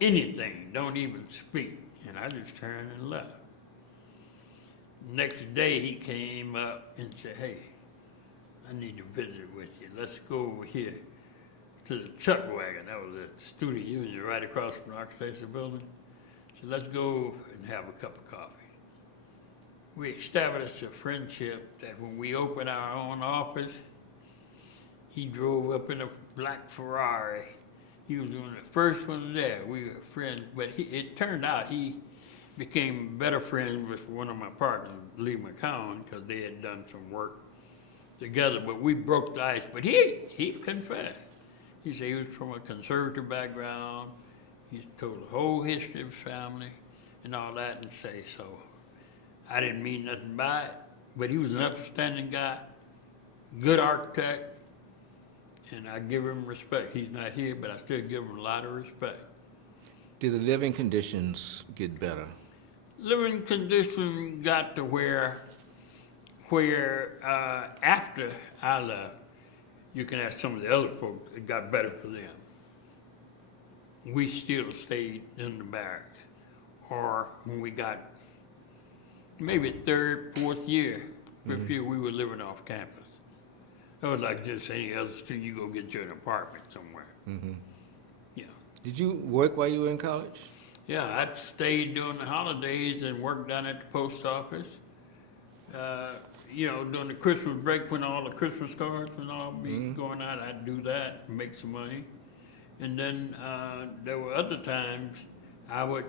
anything. Don't even speak. And I just turned and left. Next day he came up and said, hey, I need to visit with you. Let's go over here to the Chuck Wagon. That was at the student union right across from the architecture building. So let's go and have a cup of coffee. We established a friendship that when we opened our own office, he drove up in a black Ferrari. He was one of the first ones there. We were friends, but it turned out he became better friends with one of my partners, Lee McCown, because they had done some work together, but we broke the ice. But he confessed. He said he was from a conservative background. He told the whole history of his family and all that, and say, so I didn't mean nothing by it, but he was an upstanding guy, good architect, and I give him respect. He's not here, but I still give him a lot of respect. Did the living conditions get better? Living conditions got to where after I left, you can ask some of the other folks, it got better for them. We still stayed in the barracks. Or when we got maybe third, fourth year, fifth year, we were living off campus. That was like just any other student, you go get you an apartment somewhere. Yeah. Did you work while you were in college? Yeah, I stayed during the holidays and worked down at the post office. During the Christmas break when all the Christmas cards and all be going out, I'd do that and make some money. And then there were other times I would,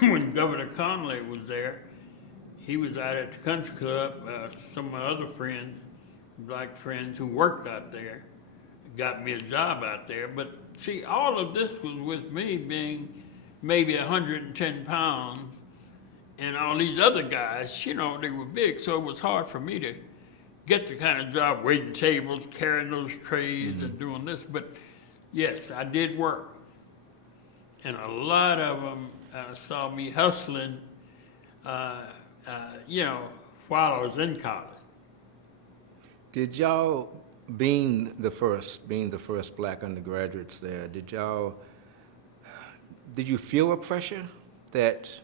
when Governor Conley was there, he was out at the country club. Some of my other friends, black friends who worked out there, got me a job out there. But see, all of this was with me being maybe 110 pounds, and all these other guys, they were big, so it was hard for me to get the kind of job waiting tables, carrying those trays, and doing this. But yes, I did work, and a lot of them saw me hustling, while I was in college. Did y'all, being the first black undergraduates there, did you feel a pressure that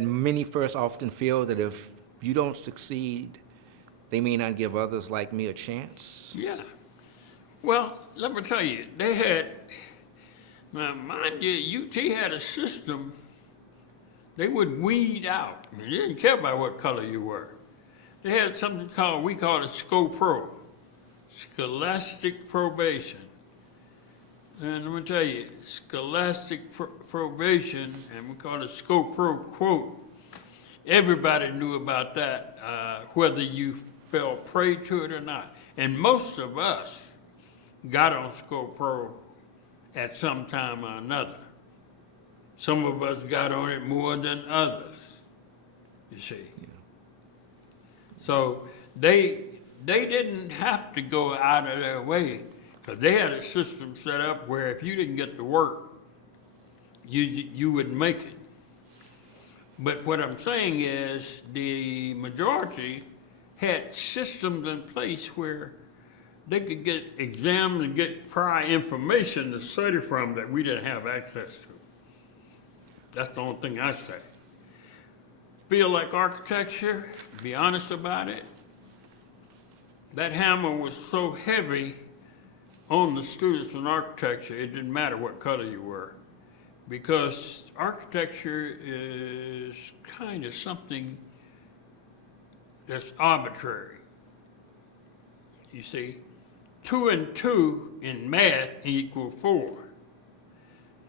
many first often feel, that if you don't succeed, they may not give others like me a chance? Yeah. Well, let me tell you, they had, now mind you, UT had a system, they would weed out. I mean, they didn't care about what color you were. They had something we called it SCO-PRO, Scholastic Probation. And let me tell you, scholastic probation, and we call it SCO-PRO, quote, everybody knew about that, whether you fell prey to it or not. And most of us got on SCO-PRO at some time or another. Some of us got on it more than others, you see. Yeah. So they didn't have to go out of their way, because they had a system set up where if you didn't get to work, you wouldn't make it. But what I'm saying is the majority had systems in place where they could get examined and get prior information to study from that we didn't have access to. That's the only thing I say. Feel like architecture, be honest about it, that hammer was so heavy on the students in architecture, it didn't matter what color you were, because architecture is kind of something that's arbitrary. You see, 2 and 2 in math equal 4.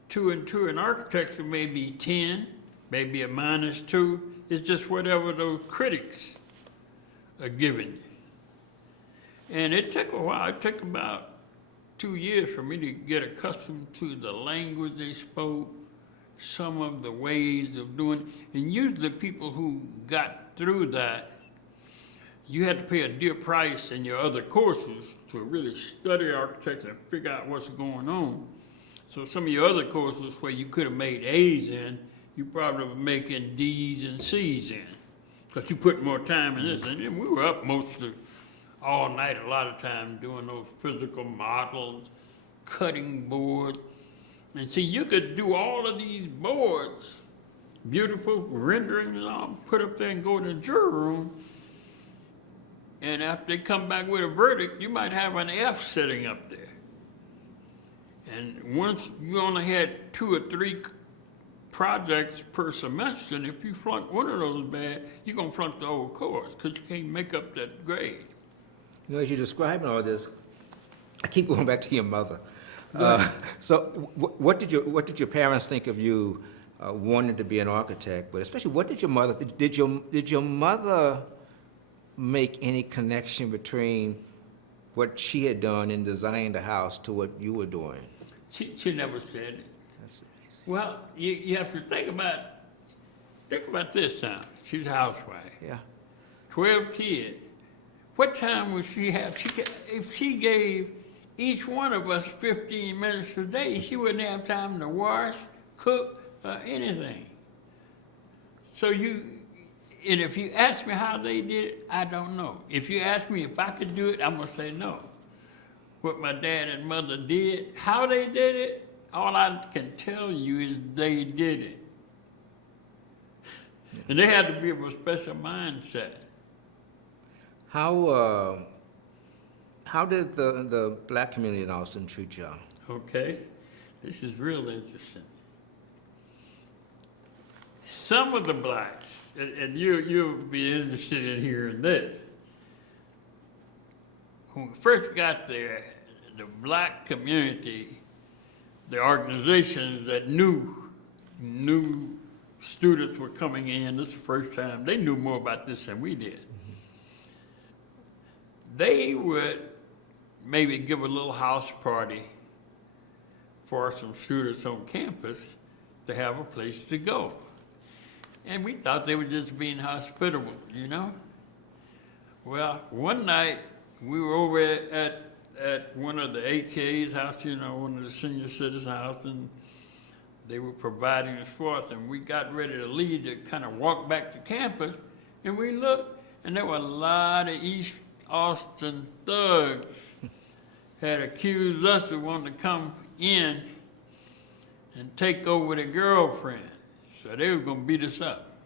2 and 2 in architecture may be 10, maybe a -2. It's just whatever those critics are giving you. And it took a while. It took about 2 years for me to get accustomed to the language they spoke, some of the ways of doing, and usually people who got through that, you had to pay a dear price in your other courses to really study architecture and figure out what's going on. So some of your other courses where you could have made A's in, you probably were making D's and C's in, because you put more time in this. And we were up mostly all night a lot of times doing those physical models, cutting boards. And see, you could do all of these boards, beautiful renderings and all, put up there and go to the jury room. And after they come back with a verdict, you might have an F sitting up there. And once you only had 2 or 3 projects per semester, and if you flunk one of those bad, you're gonna flunk the whole course, because you can't make up that grade. You know, as you're describing all this, I keep going back to your mother. So what did your parents think of you wanting to be an architect? But especially, what did your mother, did your mother make any connection between what she had done in designing the house to what you were doing? She never said it. That's amazing. Well, you have to think about this now. She's a housewife. Yeah. 12 kids. What time would she have? If she gave each one of us 15 minutes a day, she wouldn't have time to wash, cook, or anything. So and if you ask me how they did it, I don't know. If you ask me if I could do it, I'm gonna say no. What my dad and mother did, how they did it, all I can tell you is they did it. Yeah. And they had to be of a special mindset. How did the black community in Austin treat y'all? Okay, this is real interesting. Some of the blacks, and you'll be interested in hearing this. When we first got there, the black community, the organizations that knew students were coming in, this is the first time, they knew more about this than we did. They would maybe give a little house party for some students on campus to have a place to go. And we thought they were just being hospitable, you know? Well, one night we were over at one of the AK's house, you know, one of the senior citizens' house, and they were providing us for us, and we got ready to leave to kind of walk back to campus, and we looked, and there were a lot of East Austin thugs had accused us of wanting to come in and take over their girlfriend. So they were gonna beat us up.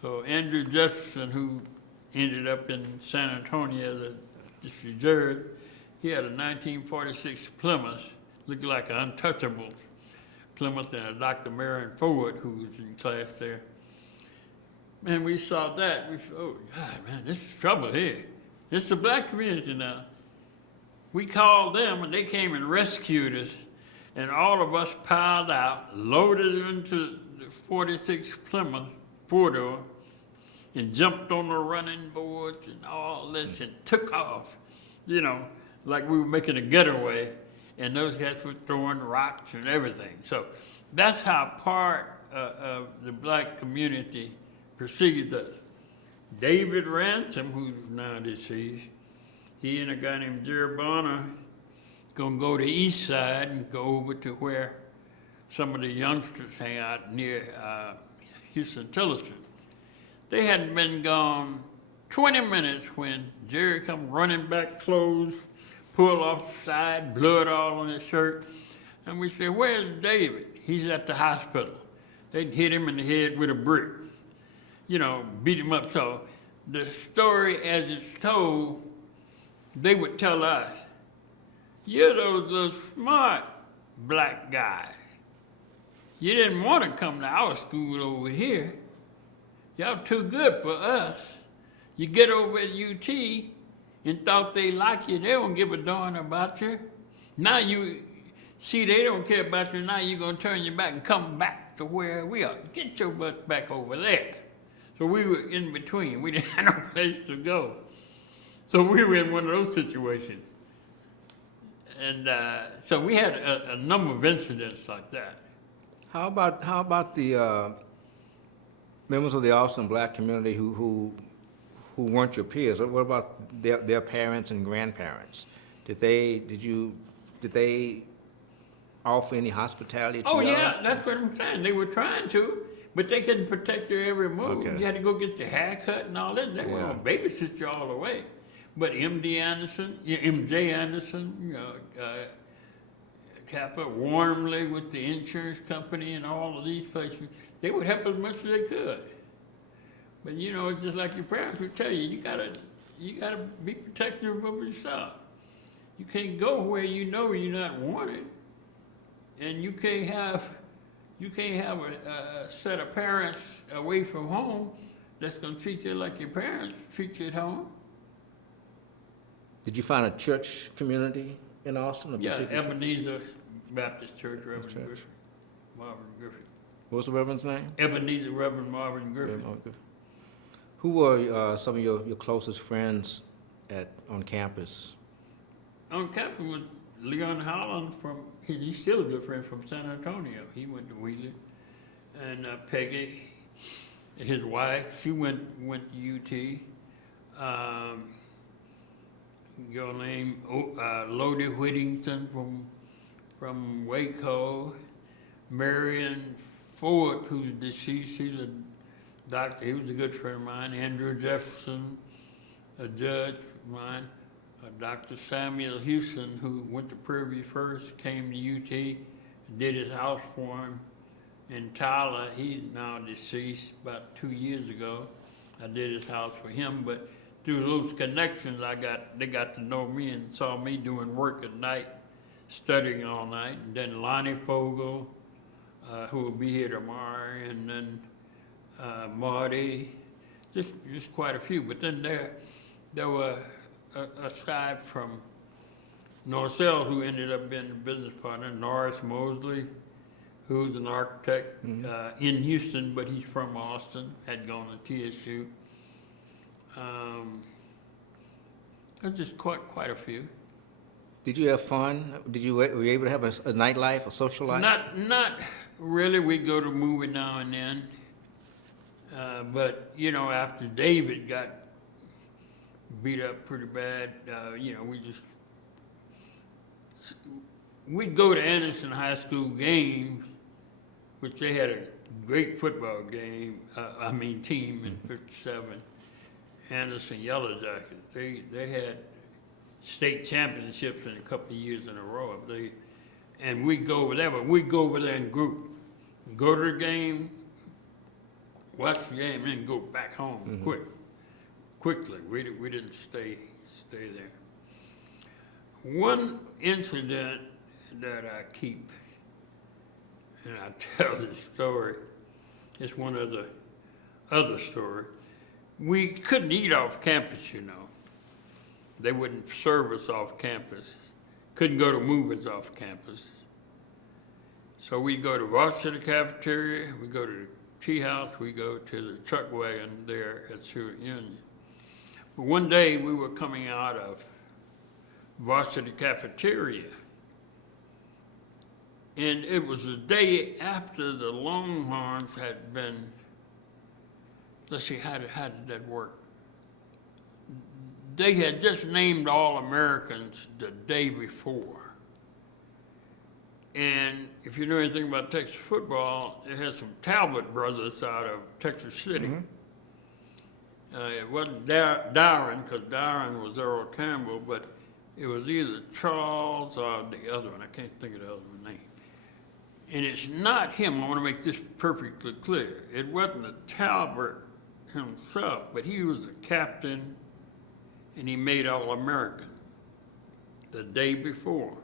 So Andrew Jefferson, who ended up in San Antonio as a district judge, he had a 1946 Plymouth, looking like an untouchable Plymouth, and a Dr. Marion Ford, who was in class there. Man, we saw that, we said, oh God, man, this is trouble here. This is the black community now. We called them and they came and rescued us, and all of us piled out, loaded into the 46 Plymouth 4-door, and jumped on the running boards and all this and took off, you know, like we were making a getaway, and those guys were throwing rocks and everything. So that's how part of the black community perceived us. David Ransom, who's now deceased, he and a guy named Jerry Bonner gonna go to the east side and go over to where some of the youngsters hang out near Houston-Tillotson. They hadn't been gone 20 minutes when Jerry come running back, clothes pulled off the side, blood all on his shirt. And we said, where's David? He's at the hospital. They'd hit him in the head with a brick, you know, beat him up. So the story as it's told, they would tell us, you're those little smart black guys. You didn't want to come to our school over here. Y'all too good for us. You get over at UT and thought they like you. They don't give a darn about you. Now you see they don't care about you. Now you're going to turn your back and come back to where we are. Get your butt back over there. So we were in between. We didn't have no place to go. So we were in one of those situations. And so we had a number of incidents like that. How about the members of the Austin black community who weren't your peers? What about their parents and grandparents? Did they offer any hospitality to Oh, y'all? yeah, that's what I'm saying. They were trying to, but they couldn't protect your every move. Okay. You had to go get your hair cut and all that. They were Yeah. going to babysit you all the way. But MJ Anderson, you know, Kappa, Warmly with the insurance company and all of these places, they would help as much as they could. But you know, it's just like your parents would tell you, you gotta be protective of yourself. You can't go where you know you're not wanted, and you can't have a set of parents away from home that's gonna treat you like your parents treat you at home. Did you find a church community in Austin? A Yeah, particular church? Ebenezer Baptist Church, Reverend Church. Griffin, Marvin Griffin. What's the reverend's name? Ebenezer Reverend Marvin Griffin. Okay. Who were some of your closest friends on campus? On campus was Leon Holland he's still a good friend from San Antonio. He went to Wheeler. And Peggy, his wife, she went to UT. Girl named Lodi Whittington from Waco. Marion Ford, who's deceased, he's a doctor, he was a good friend of mine. Andrew Jefferson, a judge of mine. Dr. Samuel Houston, who went to Prairie first, came to UT, did his house for him. And Tyler, he's now deceased, about 2 years ago. I did his house for him, but through those connections they got to know me and saw me doing work at night, studying all night. And then Lonnie Fogel, who will be here tomorrow, and then Marty, just quite a few. But then there were, aside from Norcell, who ended up being a business partner, Norris Mosley, who's an architect in Houston, but he's from Austin, had gone to TSU. There's just quite a few. Did you have fun? Were you able to have a nightlife, a social life? Not really. We'd go to a movie now and then. But, you know, after David got beat up pretty bad, you know, we'd go to Anderson High School games, which they had a great football team in 57. Anderson Yellow Jackets. They had state championships in a couple of years in a row. And we'd go over there, but we'd go over there in group. Go to the game, watch the game, and then go back home quickly. We didn't stay there. One incident that I keep, and I tell this story, it's one of the other story. We couldn't eat off campus, you know. They wouldn't serve us off campus. Couldn't go to movies off campus. So we go to varsity cafeteria, we go to the tea house, we go to the truck wagon there at Stewart Union. But one day we were coming out of varsity cafeteria, and it was the day after the Longhorns had been, let's see, how did that work? They had just named All-Americans the day before. And if you know anything about Texas football, it had some Talbot brothers out of Texas City. It wasn't Darren, because Darren was Earl Campbell, but it was either Charles or the other one. I can't think of the other name. And it's not him. I want to make this perfectly clear. It wasn't a Talbot himself, but he was a captain, and he made All-American the day before.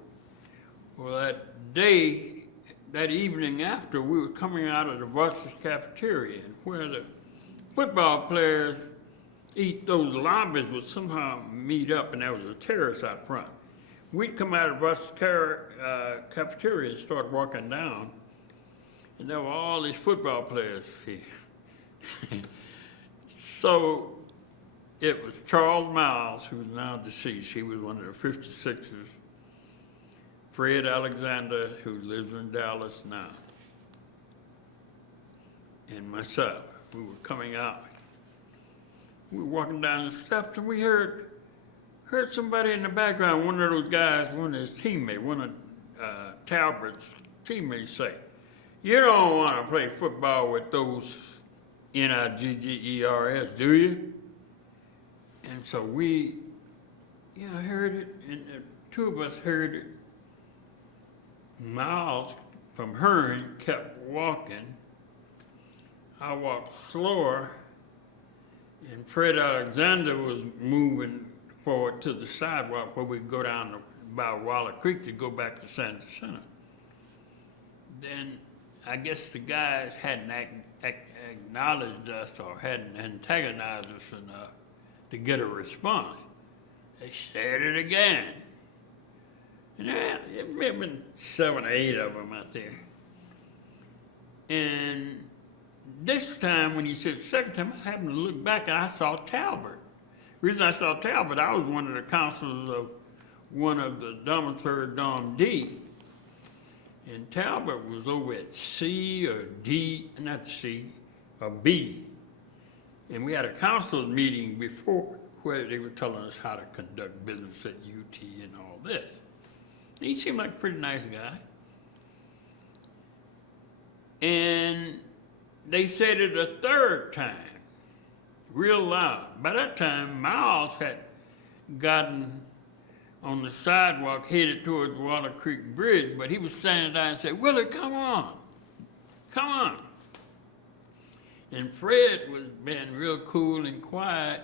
Well, that evening after, we were coming out of the varsity cafeteria, and where the football players eat, those lobbies would somehow meet up, and there was a terrace out front. We'd come out of the varsity cafeteria and start walking down, and there were all these football players here. So it was Charles Miles, who's now deceased. He was one of the 56ers. Fred Alexander, who lives in Dallas now. and myself. We were coming out. We were walking down the steps and we heard somebody in the background, one of those guys, one of his teammates, one of Talbert's teammates say, "You don't want to play football with those Niggers, do you?" And so we, heard it, and the two of us heard it. Miles from Hearn kept walking. I walked slower, and Fred Alexander was moving forward to the sidewalk where we go down by Waller Creek to go back to Santa Center. Then I guess the guys hadn't acknowledged us or hadn't antagonized us enough to get a response. They said it again. And it may have been 7 or 8 of them out there. And this time, when he said the second time, I happened to look back and I saw Talbert. The reason I saw Talbot, I was one of the counselors of one of the dormitory Dorm D. And Talbot was over at C or D, not C, or B. And we had a council meeting before where they were telling us how to conduct business at UT and all this. And he seemed like a pretty nice guy. And they said it a third time, real loud. By that time, Miles had gotten on the sidewalk headed towards Waller Creek Bridge, but he was standing there and said, "Willie, come on, come on." And Fred was being real cool and quiet,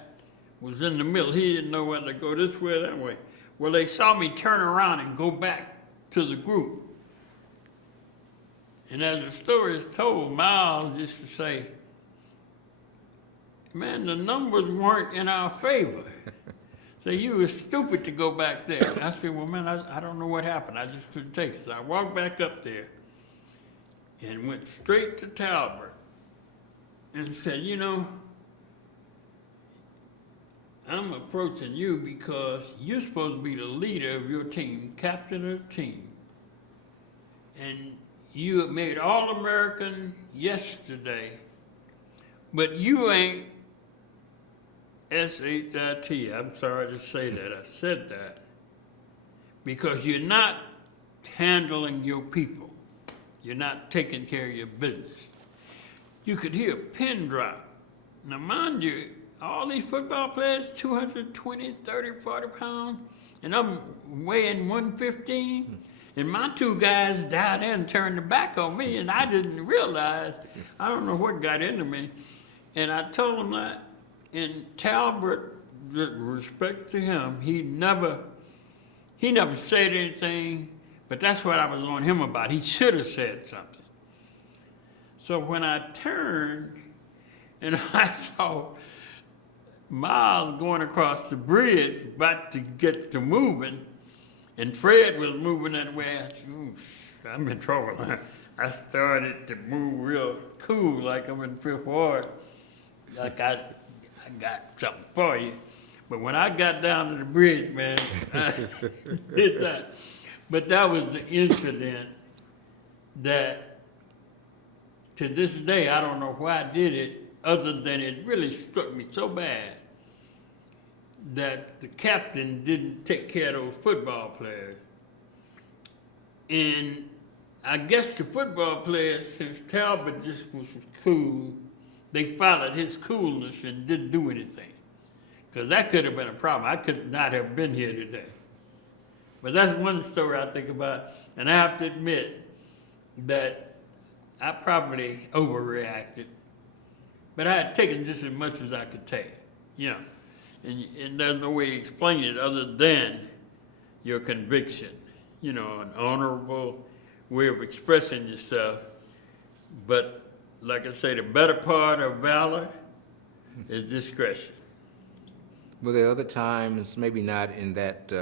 was in the middle. He didn't know whether to go this way or that way. Well, they saw me turn around and go back to the group. And as the story is told, Miles used to say, "Man, the numbers weren't in our favor." So you were stupid to go back there. And I said, "Well, man, I don't know what happened. I just couldn't take it." So I walked back up there and went straight to Talbert and said, "I'm approaching you because you're supposed to be the leader of your team, captain of the team. And you made All-American yesterday, but you ain't SHIT. I'm sorry to say that. I said that because you're not handling your people. You're not taking care of your business." You could hear a pin drop. Now, mind you, all these football players, 220, 30, 40 pounds, and I'm weighing 115. And my two guys died in and turned their back on me, and I didn't realize, I don't know what got into me. And I told them that, and Talbert, with respect to him, he never said anything, but that's what I was on him about. He should have said something. So when I turned and I saw Miles going across the bridge, about to get to moving, and Fred was moving that way, I said, "Oof, I'm in trouble." I started to move real cool, like I'm in Fifth Ward, like I got something for you. But when I got down to the bridge, man, I did that. But that was the incident that, to this day, I don't know why I did it, other than it really struck me so bad that the captain didn't take care of those football players. And I guess the football players, since Talbot just was cool, they followed his coolness and didn't do anything. Because that could have been a problem. I could not have been here today. But that's one story I think about, and I have to admit that I probably overreacted, but I had taken just as much as I could take, and there's no way to explain it other than your conviction, an honorable way of expressing yourself. But like I say, the better part of valor is discretion. Were there other times, maybe not in that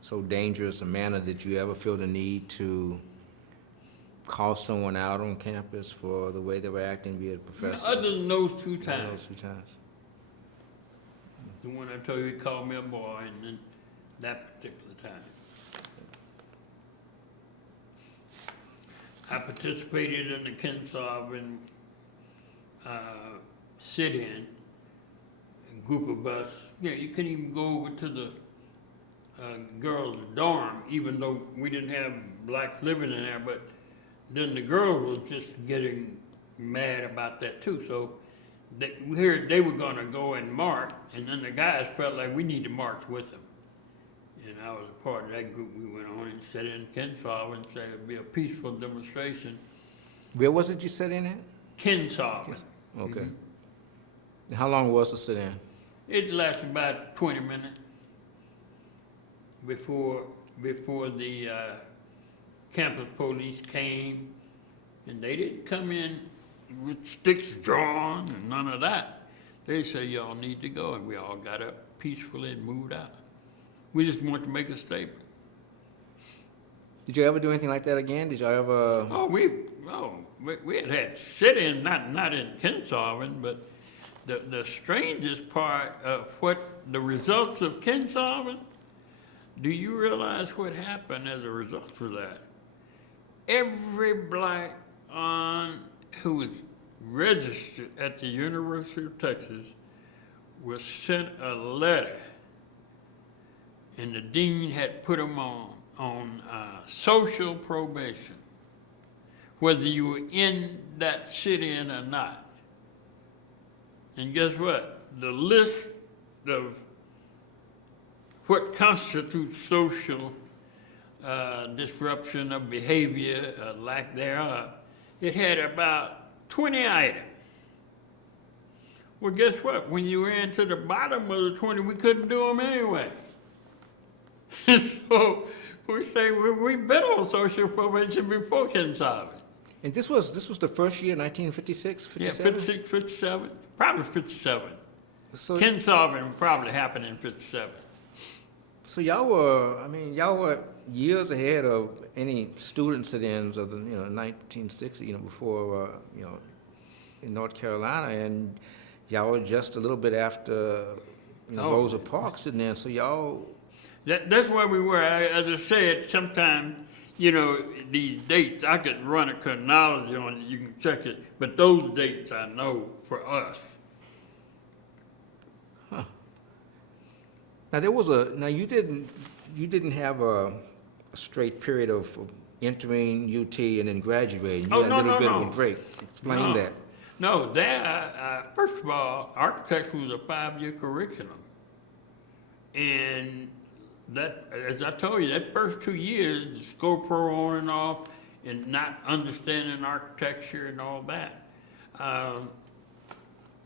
so dangerous a manner, that you ever feel the need to call someone out on campus for the way they were acting, be it a professor? Other than those two times. Those 2 times. The one I told you, he called me a boy, and then that particular time. I participated in the Kensaw, and sit-in, a group of us. Yeah, you couldn't even go over to the girls' dorm, even though we didn't have blacks living in there, but then the girls was just getting mad about that too. So we heard they were gonna go and march, and then the guys felt like we need to march with them. And I was a part of that group. We went on and sat in Kensaw and said it'd be a peaceful demonstration. Where was it you sat in at? Kensaw. Okay. And how long was the sit-in? It lasted about 20 minutes before the campus police came, and they didn't come in with sticks drawn and none of that. They said, y'all need to go, and we all got up peacefully and moved out. We just wanted to make a statement. Did you ever do anything like that again? Did y'all ever? We had sit-in, not in Kinsolving, but the strangest part of what the results of Kinsolving, do you realize what happened as a result of that? Every black who was registered at the University of Texas was sent a letter, and the dean had put them on social probation, whether you were in that sit-in or not. And guess what? The list of what constitutes social disruption of behavior, lack thereof, it had about 20 items. Well, guess what? When you ran to the bottom of the 20, we couldn't do them anyway. So we say we've been on social probation before Kinsolving. And this was the first year, 1956, 57? Yeah, 56, 57, probably 57. So, Kinsolving probably happened in 57. so y'all were years ahead of any student sit-ins of the 1960, before in North Carolina, and y'all were just a little bit after Rosa Parks in there. So y'all. That's where we were. As I said, sometimes, these dates, I could run a chronology on it, you can check it, but those dates I know for us. Huh. Now you didn't have a straight period of entering UT and then graduating. You had a little bit of a break. Explain that. No, first of all, architecture was a 5-year curriculum. And that, as I told you, that first 2 years, the SCOPRO on and off, and not understanding architecture and all that.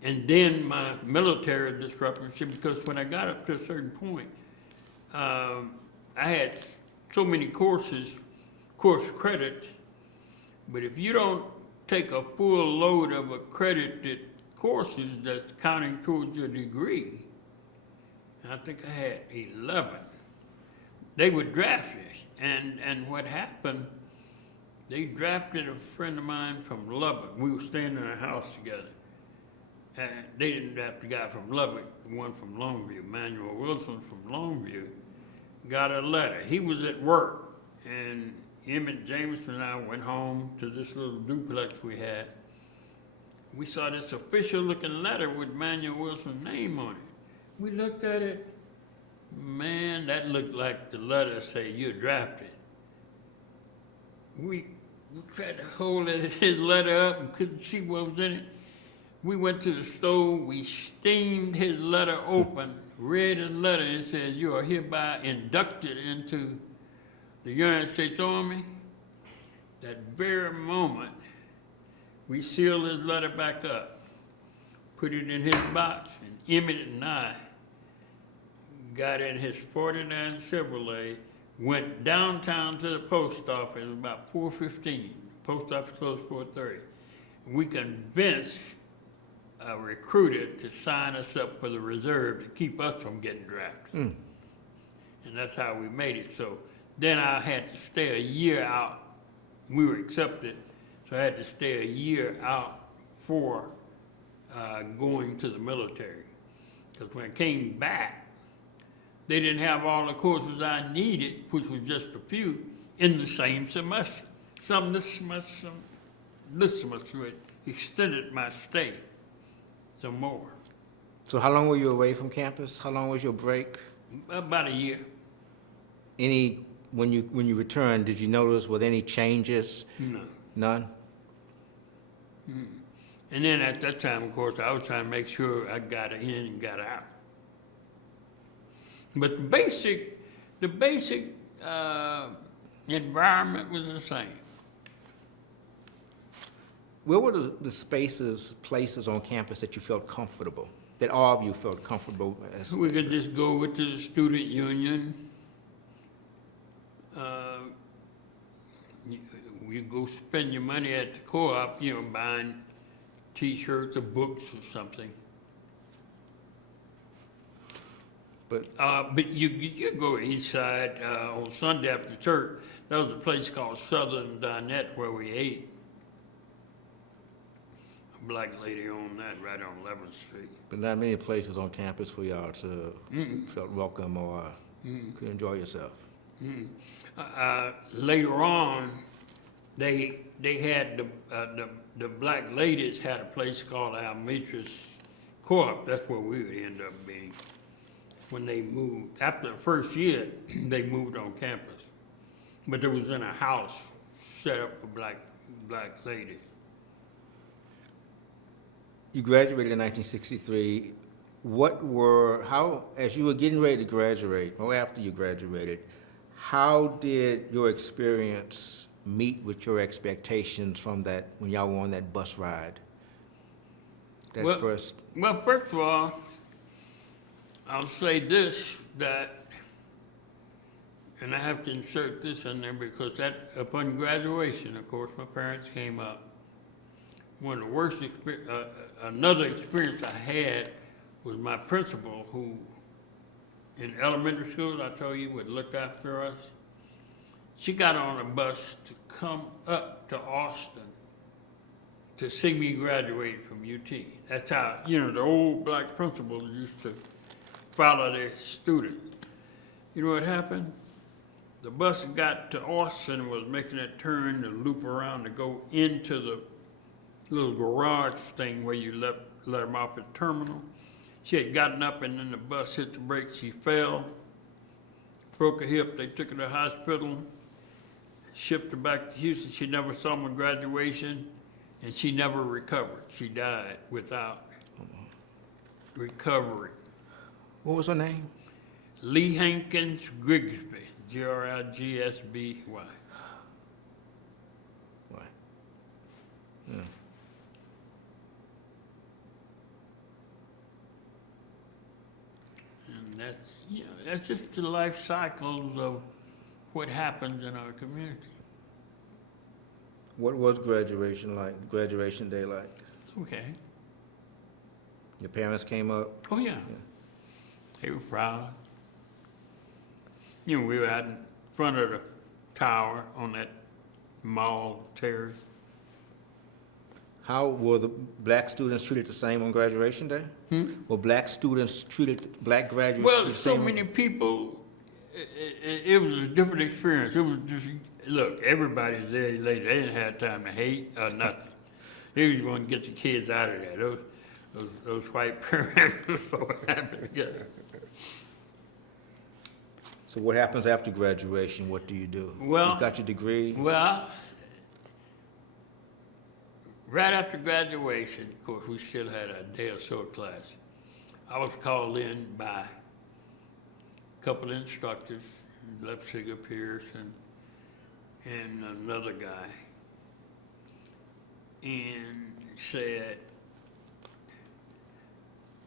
And then my military disruption, because when I got up to a certain point, I had so many course credits, but if you don't take a full load of accredited courses that's counting towards your degree, I think I had 11. They would draft us, and what happened, they drafted a friend of mine from Lubbock. We were staying in a house together. And they didn't draft the guy from Lubbock, the one from Longview, Manuel Wilson from Longview, got a letter. He was at work, and Emmett Jameson and I went home to this little duplex we had. We saw this official looking letter with Manuel Wilson's name on it. We looked at it. Man, that looked like the letter say you're drafted. We tried to hold his letter up and couldn't see what was in it. We went to the stove, we steamed his letter open, read his letter, and it says, you are hereby inducted into the United States Army. That very moment, we sealed his letter back up, put it in his box, and Emmett and I got in his 49 Chevrolet, went downtown to the post office about 4:15. Post office closed 4:30. We convinced a recruiter to sign us up for the reserve to keep us from getting drafted. And that's how we made it. So then I had to stay a year out. We were accepted, so I had to stay a year out for going to the military. Because when I came back, they didn't have all the courses I needed, which was just a few, in the same semester. Some this semester, some this semester. It extended my stay. some more. So how long were you away from campus? How long was your break? About a year. When you returned, did you notice with any changes? No. None? And then at that time, of course, I was trying to make sure I got in and got out. But the basic environment was the same. Where were the places on campus that you felt comfortable, that all of you felt comfortable as? We could just go over to the student union. You go spend your money at the co-op, buying T-shirts or books or something. But you go east side on Sunday after church. There was a place called Southern Dinette where we ate. A black lady owned that right on 11th Street. But not many places on campus for y'all to felt welcome or could enjoy yourself. Later on, they had the black ladies had a place called Almatrix Co-op. That's where we would end up being when they moved. After the first year, they moved on campus, but it was in a house set up for black ladies. You graduated in 1963. As you were getting ready to graduate, or after you graduated, how did your experience meet with your expectations from that, when y'all were on that bus ride? Well, first of all, I'll say this, and I have to insert this in there because upon graduation, of course, my parents came up. One of the worst another experience I had was my principal, who in elementary school, I told you, would look after us. She got on a bus to come up to Austin to see me graduate from UT. That's how, the old black principals used to follow their students. You know what happened? The bus got to Austin and was making that turn to loop around to go into the little garage thing where you let them off at the terminal. She had gotten up and then the bus hit the brakes. She fell, broke her hip. They took her to the hospital, shipped her back to Houston. She never saw my graduation, and she never recovered. She died without recovery. What was her name? Lee Hankins Grigsby, Grigsby. Why? Yeah. And that's just the life cycles of what happens in our community. What was graduation day like? Okay. Your parents came up? Oh, yeah. They were proud. We were out in front of the tower on that mall terrace. How were the black students treated the same on graduation day? Were black students treated, black graduates Well, treated the so same? many people, it was a different experience. It was just, look, everybody's there later. They didn't have time to hate or nothing. They just wanted to get the kids out of there. Those white parents were so happy to get them. So what happens after graduation? What do you do? Well, you got your degree? Well, right after graduation, of course, we still had a day or so of class. I was called in by a couple of instructors, Lepsiger Pierce and another guy, and said,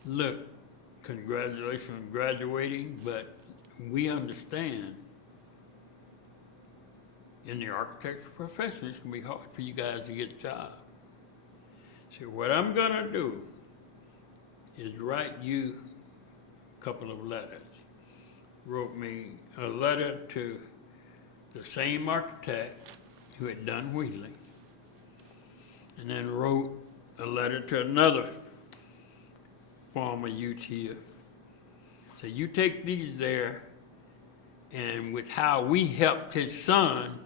look, congratulations on graduating, but we understand in the architecture profession, it's gonna be hard for you guys to get a job. So what I'm gonna do is write you a couple of letters. Wrote me a letter to the same architect who had done Wheeling, and then wrote a letter to another former UTF. So you take these there, and with how we helped his son,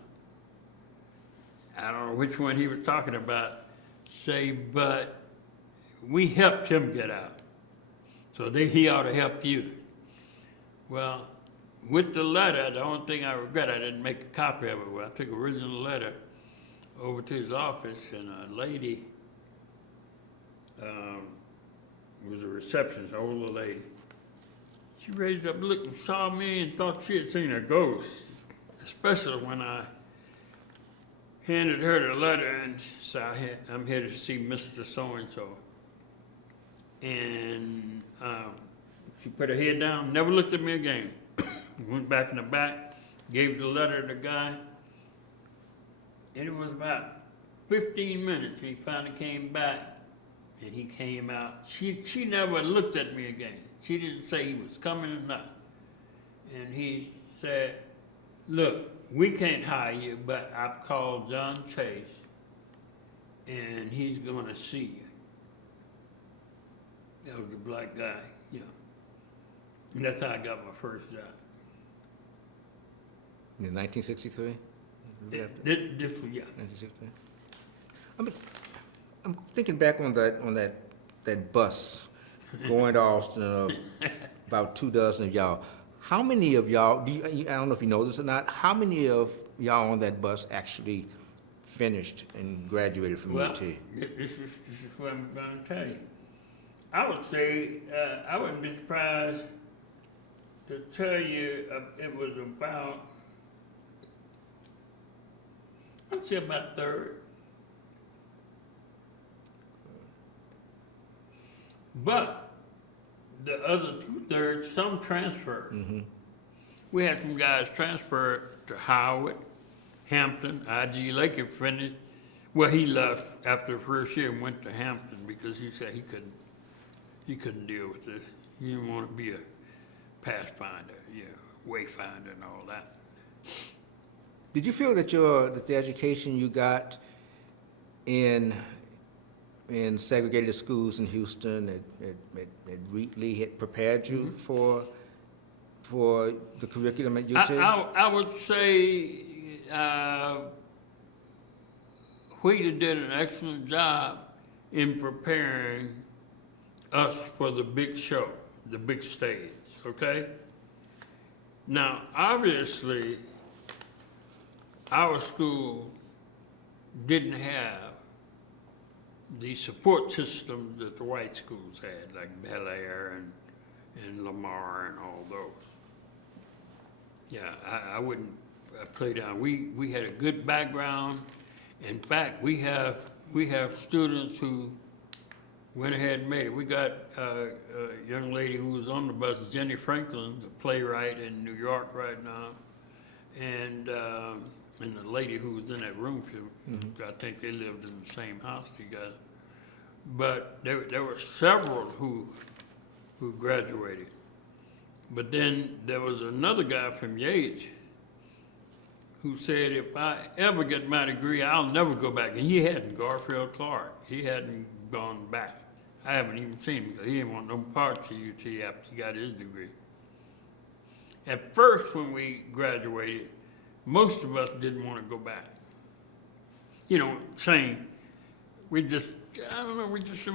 I don't know which one he was talking about, say, but we helped him get out. So he ought to help you. Well, with the letter, the only thing I regret, I didn't make a copy of it. Well, I took an original letter over to his office, and a lady was a receptionist, an older lady. She raised up, looked, and saw me, and thought she had seen a ghost. Especially when I handed her the letter and said, "I'm here to see Mr. So-and-so." And she put her head down, never looked at me again. Went back in the back, gave the letter to the guy, and it was about 15 minutes. He finally came back, and he came out. She never looked at me again. She didn't say he was coming or not. And he said, "Look, we can't hire you, but I've called John Chase, and he's going to see you." That was a black guy, you know. And that's how I got my first job. In 1963? This was, yeah. 1963. I'm thinking back on that bus going to Austin of about 24 of y'all. How many of y'all, I don't know if you know this or not, how many of y'all on that bus actually finished and graduated from UT? This is what I'm going to tell you. I would say, I wouldn't be surprised to tell you it was about, I'd say about a third. But the other 2/3, some transferred. Mm-hmm. We had some guys transfer to Howard, Hampton, I.G. Laker finished. Well, he left after the first year and went to Hampton because he said he couldn't deal with this. He didn't want to be a pass finder, wayfinder and all that. Did you feel that the education you got in segregated schools in Houston at Wheatley had prepared you for the curriculum at UT? I would say Wheatley did an excellent job in preparing us for the big show, the big stage, okay? Now, obviously, our school didn't have the support system that the white schools had, like Bel Air and Lamar and all those. Yeah, I wouldn't play down. We had a good background. In fact, we have students who went ahead and made it. We got a young lady who was on the bus, Jenny Franklin, the playwright in New York right now, and the lady who was in that room, I think they lived in the same house together. But there were several who graduated. But then there was another guy from Yates who said, if I ever get my degree, I'll never go back. And he hadn't, Garfield Clark. He hadn't gone back. I haven't even seen him because he didn't want no parts of UT after he got his degree. At first, when we graduated, most of us didn't want to go back. You know, saying, we just didn't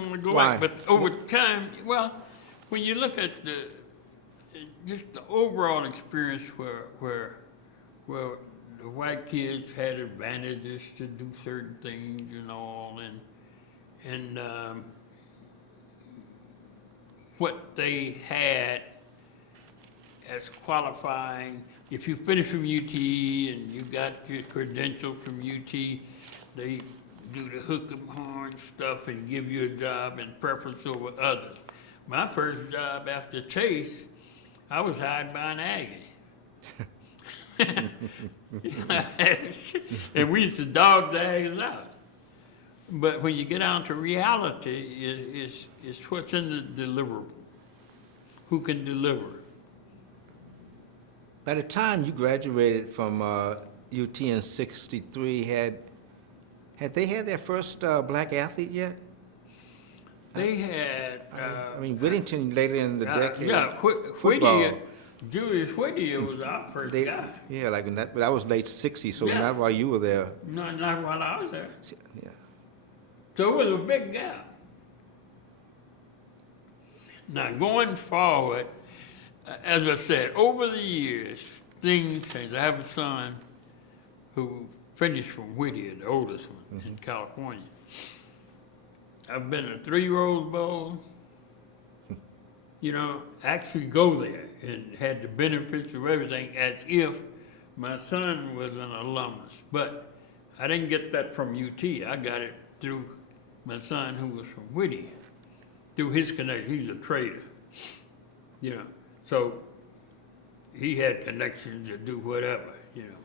want to go back. But over time, well, when you look at just the overall experience where the white kids had advantages to do certain things and all, and what they had as qualifying. If you finish from UT and you got your credential from UT, they do the hook 'em horn stuff and give you a job in preference over others. My first job after Chase, I was hired by an Aggie. And we used to dog the Aggies out. But when you get down to reality, it's what's in the deliverable. Who can deliver it? By the time you graduated from UT in '63, had they had their first black athlete yet? They had. I mean, Whittington later in the decade. Yeah, football. Julius Whittier was our first guy. Yeah, like but that was late '60s, so not while you were there. No, not while I was there. Yeah. So it was a big gap. Now, going forward, as I said, over the years, things changed. I have a son who finished from Whittier, the oldest one in California. I've been to 3 Rose Bowls, you know, actually go there and had the benefits of everything as if my son was an alumnus. But I didn't get that from UT. I got it through my son who was from Whittier, through his connection. He's a trader, you know. So he had connections to do whatever, you know.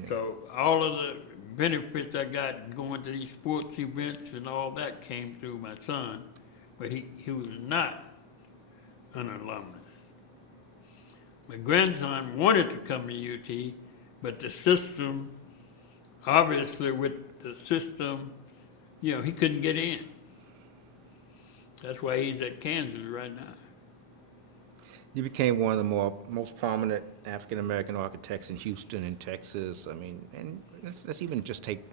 Yeah. So all of the benefits I got going to these sports events and all that came through my son, but he was not an alumnus. My grandson wanted to come to UT, but the system, obviously with the system, you know, he couldn't get in. That's why he's at Kansas right now. You became one of the most prominent African-American architects in Houston and Texas. I mean, and let's even just take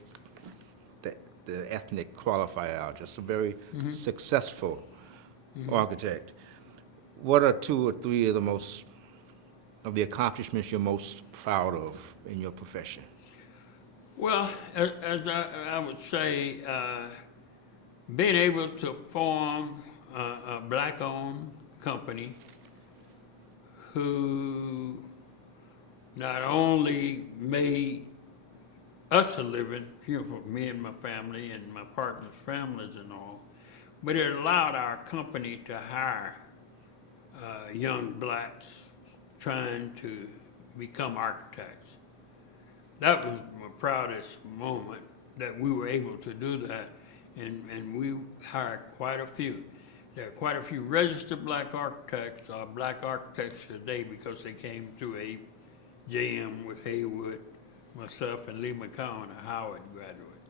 the ethnic qualifier out, just a very successful architect. What are 2 or 3 of the accomplishments you're most proud of in your profession? Well, as I would say, being able to form a black-owned company who not only made us a living, you know, for me and my family and my partner's families and all, but it allowed our company to hire young blacks trying to become architects. That was my proudest moment, that we were able to do that, and we hired quite a few. There are quite a few registered black architects, black architects today, because they came through JM with Haywood, myself, and Lee McCowan, a Howard graduate.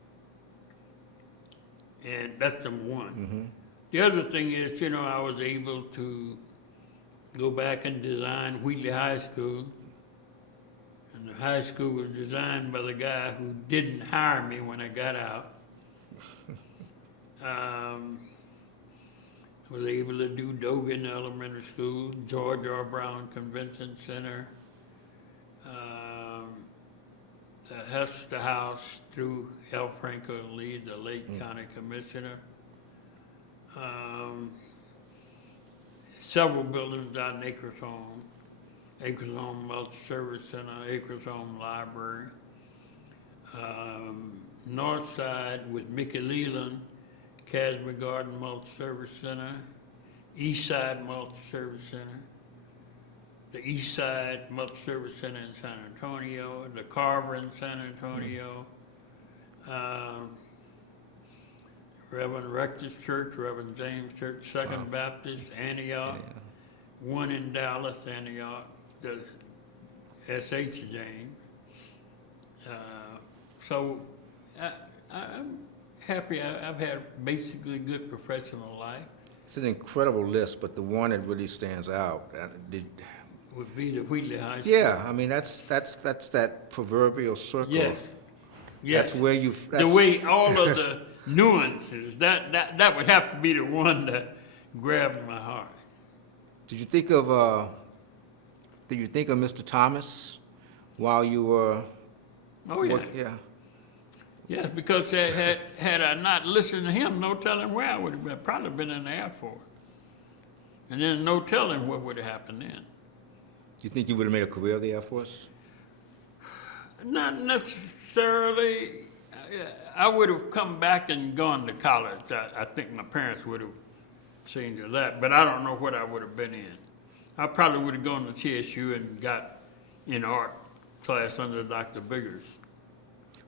And that's number one. The other thing is, you know, I was able to go back and design Wheatley High School. And the high school was designed by the guy who didn't hire me when I got out. Was able to do Dogan Elementary School, George R. Brown Convention Center, the Hester House through L. Franco Lee, the late county commissioner. Several buildings out in Acres Home Multi-Service Center, Acres Home Library. North Side with Mickey Leland, Casby Garden Multi-Service Center, East Side Multi-Service Center, the East Side Multi-Service Center in San Antonio, the Carver in San Antonio, Reverend Rector's Church, Reverend James Church, Second Baptist, Antioch, one in Dallas, Antioch, the S.H. James. So I'm happy. I've had basically good professional life. It's an incredible list, but the one that really stands out Would be the Wheatley High School. Yeah, I mean that's that proverbial circle. Yes. Yes. That's where you. The way all of the nuances, that would have to be the one that grabbed my heart. Did you think of Mr. Thomas while you were? Oh yeah. Yeah. Yes, because had I not listened to him, no telling where I would have been. Probably been in the Air Force. And then no telling what would have happened then. You think you would have made a career of the Air Force? Not necessarily. I would have come back and gone to college. I think my parents would have seen to that, but I don't know what I would have been in. I probably would have gone to TSU and got in art class under Dr. Biggers.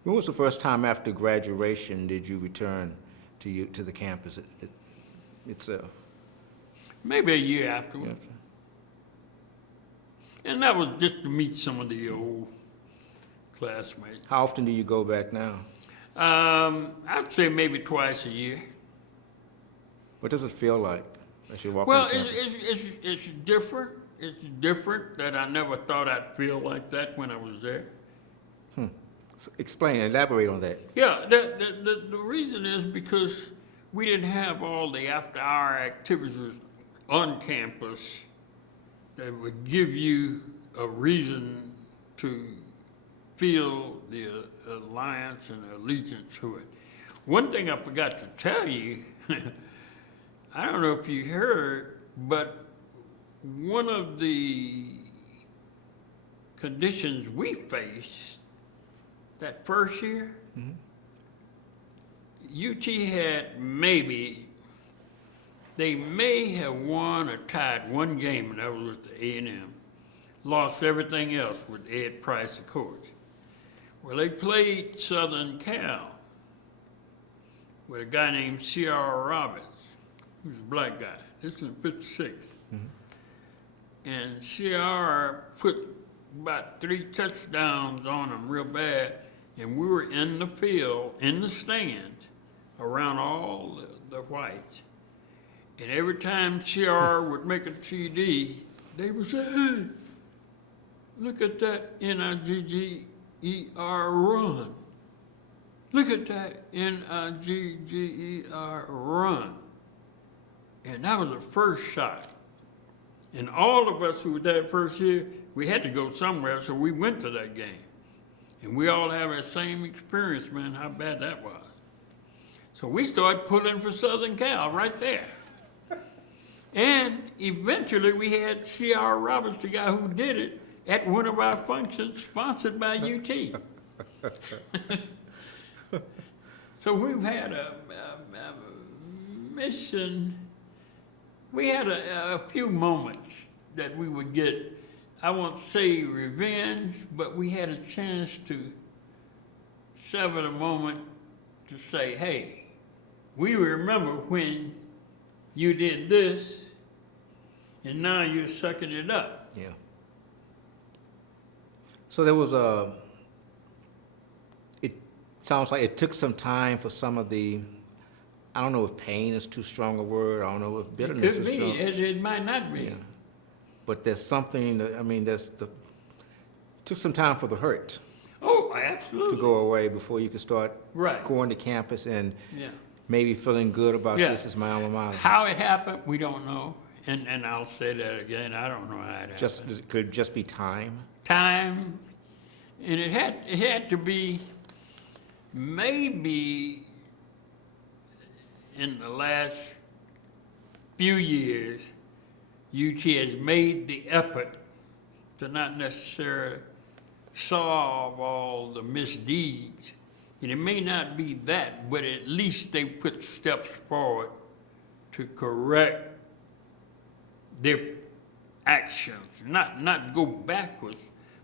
When was the first time after graduation did you return to the campus itself? Maybe a year afterwards. Yeah. And that was just to meet some of the old classmates. How often do you go back now? I'd say maybe twice a year. What does it feel like as you walk Well, on campus? it's different. It's different that I never thought I'd feel like that when I was there. Explain, elaborate on that. Yeah, the reason is because we didn't have all the after-hour activities on campus that would give you a reason to feel the alliance and allegiance to it. One thing I forgot to tell you, I don't know if you heard, but one of the conditions we faced that first year, UT had they may have won or tied one game, and that was with the A&M. Lost everything else with Ed Price, the coach. Well, they played Southern Cal with a guy named C.R. Roberts, who's a black guy. This was in 56. And C.R. put about 3 touchdowns on him real bad, and we were in the field, in the stands, around all the whites. And every time C.R. would make a TD, they would say, hey, look at that N-I-G-G-E-R run. Look at that N-I-G-G-E-R run. And that was the first shot. And all of us who were there first year, we had to go somewhere, so we went to that game. And we all have that same experience, man, how bad that was. So we started pulling for Southern Cal right there. And eventually we had C.R. Roberts, the guy who did it, at one of our functions sponsored by UT. So we've had a mission. We had a few moments that we would get, I won't say revenge, but we had a chance to sever the moment to say, hey, we remember when you did this, and now you're sucking it up. Yeah. So there was it sounds like it took some time for some of the, I don't know if pain is too strong a word, I don't know if bitterness is strong. It could be, it might not be. Yeah. But there's something, took some time for the hurt Oh, absolutely. to go away before you could start Right. going to campus and Yeah. maybe feeling good about Yeah. this is my alma mater. How it happened, we don't know. And I'll say that again, I don't know how it happened. It could just be time. Time, and it had to be maybe in the last few years, UT has made the effort to not necessarily solve all the misdeeds. And it may not be that, but at least they put steps forward to correct their actions, not go backwards,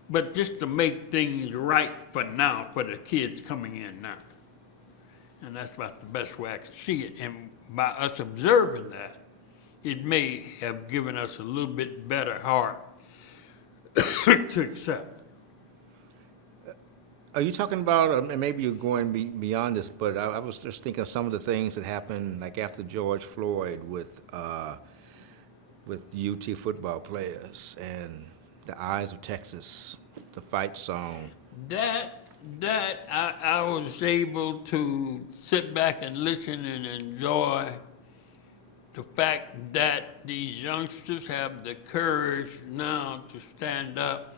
but just to make things right for now, for the kids coming in now. And that's about the best way I can see it. And by us observing that, it may have given us a little bit better heart to accept. Are you talking about, and maybe you're going beyond this, but I was just thinking of some of the things that happened, like after George Floyd with UT football players and the Eyes of Texas, the fight song. That I was able to sit back and listen and enjoy the fact that these youngsters have the courage now to stand up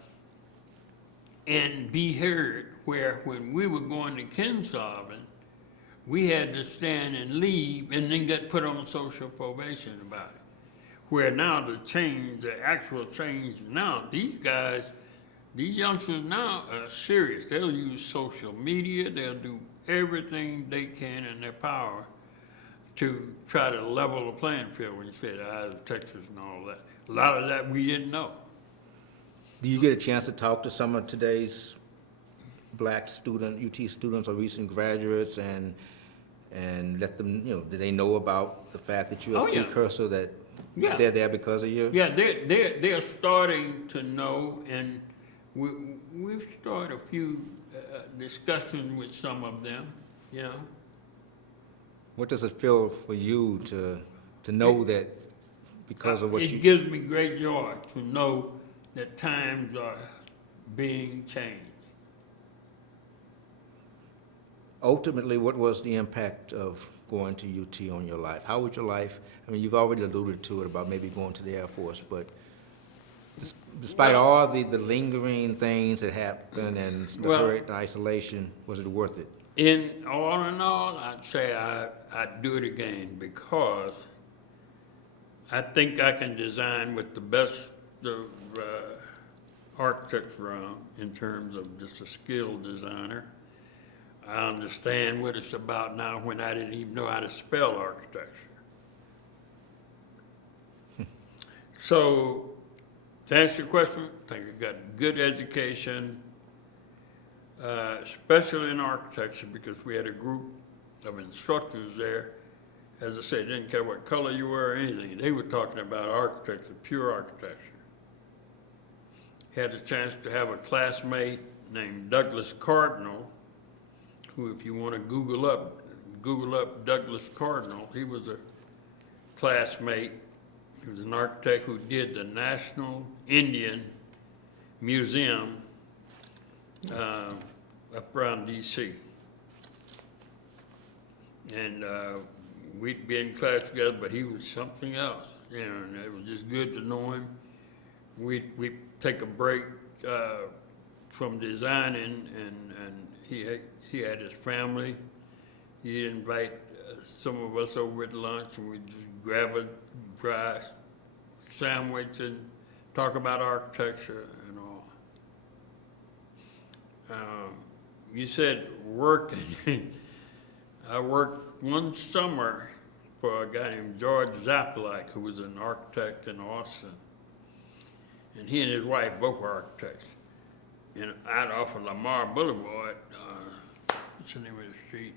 and be heard, where when we were going to Kinsolving, we had to stand and leave and then get put on social probation about it. Where now the actual change now, these youngsters now are serious. They'll use social media, they'll do everything they can in their power to try to level the playing field, when you say the Eyes of Texas and all that. A lot of that we didn't know. Do you get a chance to talk to some of today's black UT students or recent graduates and let them, do they know about the fact that you're a precursor, that they're there because of you? Yeah, they're starting to know, and we've started a few discussions with some of them, What does it feel for you to know that because of what it gives me great joy to know that times are being changed. Ultimately, what was the impact of going to UT on your life? How was your life? I mean, you've already alluded to it about maybe going to the Air Force, but despite all the lingering things that happened and the Well- hurt and isolation, was it worth it? In all, I'd say I'd do it again because I think I can design with the best architects around in terms of just a skilled designer. I understand what it's about now when I didn't even know how to spell architecture. So, to answer your question, I think I got good education, especially in architecture, because we had a group of instructors there. As I said, didn't care what color you were or anything. They were talking about architecture, pure architecture. Had a chance to have a classmate named Douglas Cardinal, who, if you want to Google up Douglas Cardinal. He was a classmate. He was an architect who did the National Indian Museum up around D.C. And we'd be in class together, but he was something else, you know, and it was just good to know him. We'd take a break from designing, and he had his family. He'd invite some of us over at lunch, and we'd just grab a dry sandwich and talk about architecture and all. You said working. I worked one summer for a guy named George Zappalak, who was an architect in Austin. And he and his wife both were architects. And out off of Lamar Boulevard, what's the name of the street?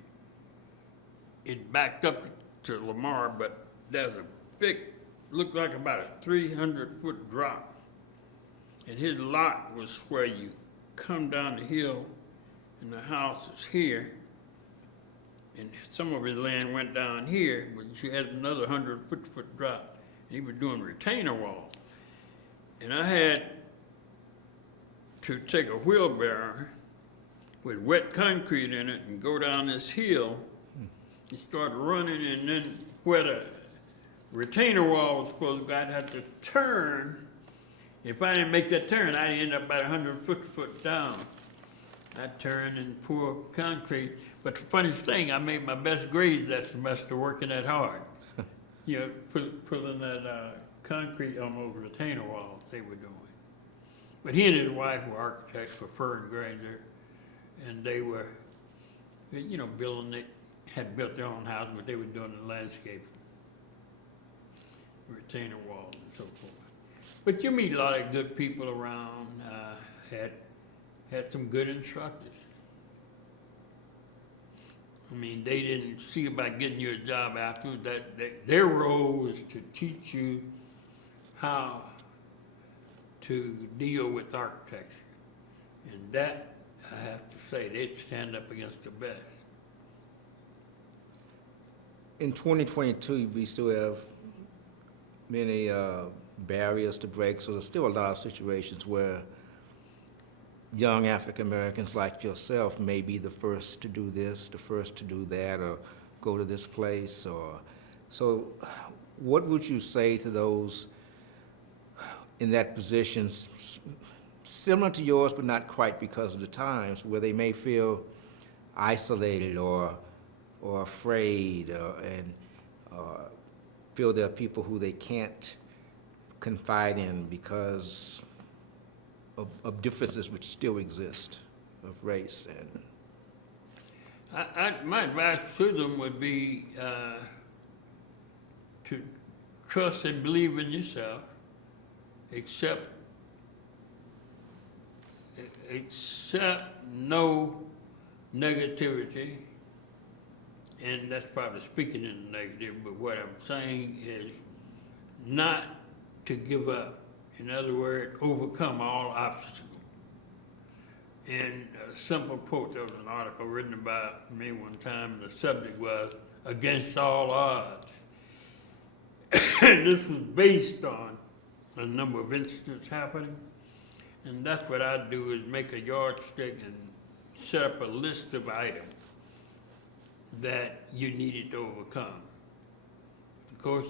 It backed up to Lamar, but there's a big, looked like about a 300-foot drop. And his lot was where you come down the hill, and the house is here. And some of his land went down here, but you had another 150-foot drop. And he was doing retainer walls. And I had to take a wheelbarrow with wet concrete in it and go down this hill and start running, and then where the retainer wall was supposed to go, I'd have to turn. If I didn't make that turn, I'd end up about 150 foot down. I'd turn and pour concrete. But the funniest thing, I made my best grades that semester working that hard. You know, pulling that concrete on those retainer walls they were doing. But he and his wife were architects for Fern Granger, and they were, you know, had built their own house, but they were doing the landscaping, retainer walls and so forth. But you meet a lot of good people around, had some good instructors. I mean, they didn't see about getting you a job afterwards. Their role was to teach you how to deal with architecture. And that, I have to say, they'd stand up against the best. In 2022, we still have many barriers to break, so there's still a lot of situations where young African Americans like yourself may be the first to do this, the first to do that, or go to this place. So what would you say to those in that position, similar to yours, but not quite because of the times, where they may feel isolated or afraid, and feel there are people who they can't confide in because of differences which still exist of race? And My advice to them would be to trust and believe in yourself, accept no negativity, and that's probably speaking in the negative, but what I'm saying is not to give up. In other words, overcome all obstacles. And a simple quote, there was an article written about me one time, and the subject was, "Against all odds." And this was based on a number of incidents happening. And that's what I do, is make a yardstick and set up a list of items. that you needed to overcome. Of course,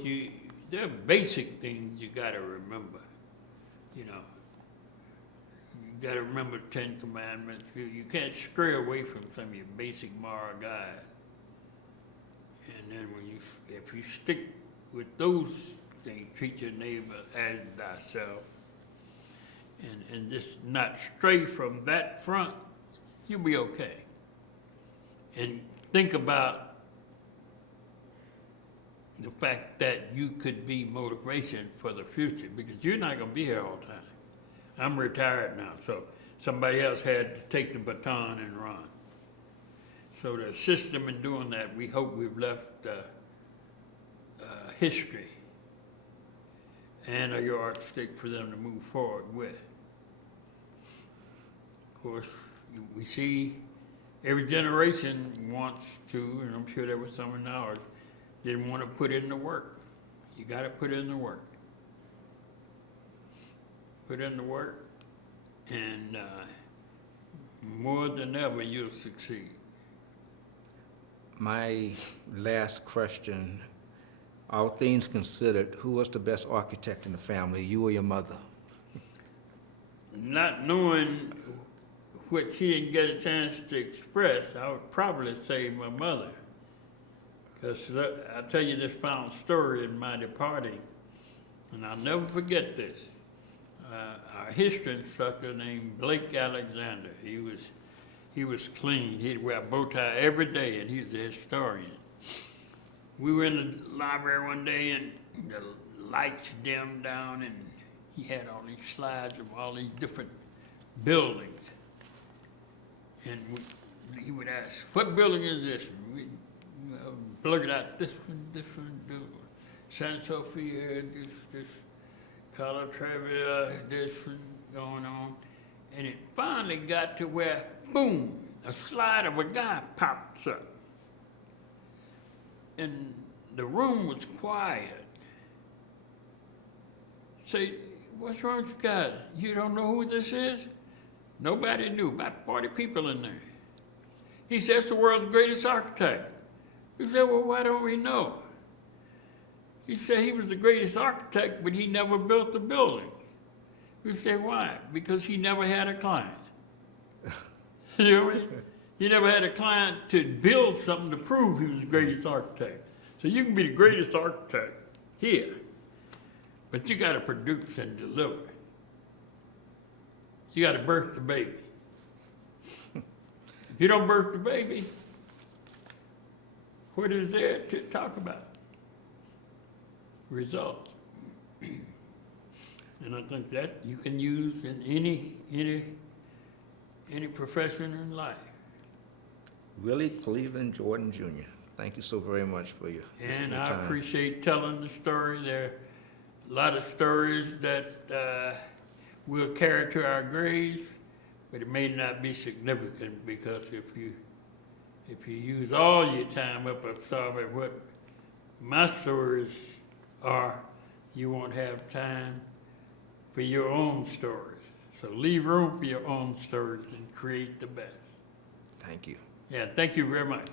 there are basic things you got to remember. You know, you got to remember the 10 Commandments. You can't stray away from some of your basic moral guides. And then if you stick with those things, treat your neighbor as thyself, and just not stray from that front, you'll be okay. And think about the fact that you could be motivation for the future, because you're not going to be here all the time. I'm retired now, so somebody else had to take the baton and run. So the system in doing that, we hope we've left history and a yardstick for them to move forward with. Of course, we see every generation wants to, and I'm sure there was some in ours, didn't want to put in the work. You got to put in the work. Put in the work, and more than ever, you'll succeed. My last question, all things considered, who was the best architect in the family, you or your mother? Not knowing what she didn't get a chance to express, I would probably say my mother. Because I'll tell you this final story in my departing, and I'll never forget this. Our history instructor named Blake Alexander, he was clean. He'd wear a bow tie every day, and he was a historian. We were in the library one day, and the lights dimmed down, and he had all these slides of all these different buildings. And he would ask, "What building is this?" And we blurted out, this one, San Sofia, this Calatrava, this one going on. And it finally got to where, boom, a slide of a guy pops up. And the room was quiet. Say, "What's wrong with you guys? You don't know who this is?" Nobody knew, about 40 people in there. He says, "It's the world's greatest architect." We said, "Well, why don't we know?" He said he was the greatest architect, but he never built the building. We said, "Why?" "Because he never had a client." You know what I mean? He never had a client to build something to prove he was the greatest architect. So you can be the greatest architect here, but you got to produce and deliver. You got to birth the baby. If you don't birth the baby, what is there to talk about? Results. And I think that you can use in any profession in life. Willie Cleveland Jordan Jr., thank you so very much for your And your I time. appreciate telling the story. There are a lot of stories that we'll carry to our graves, but it may not be significant, because if you use all your time up absorbing what my stories are, you won't have time for your own stories. So leave room for your own stories and create the best. Thank you. Yeah, thank you very much.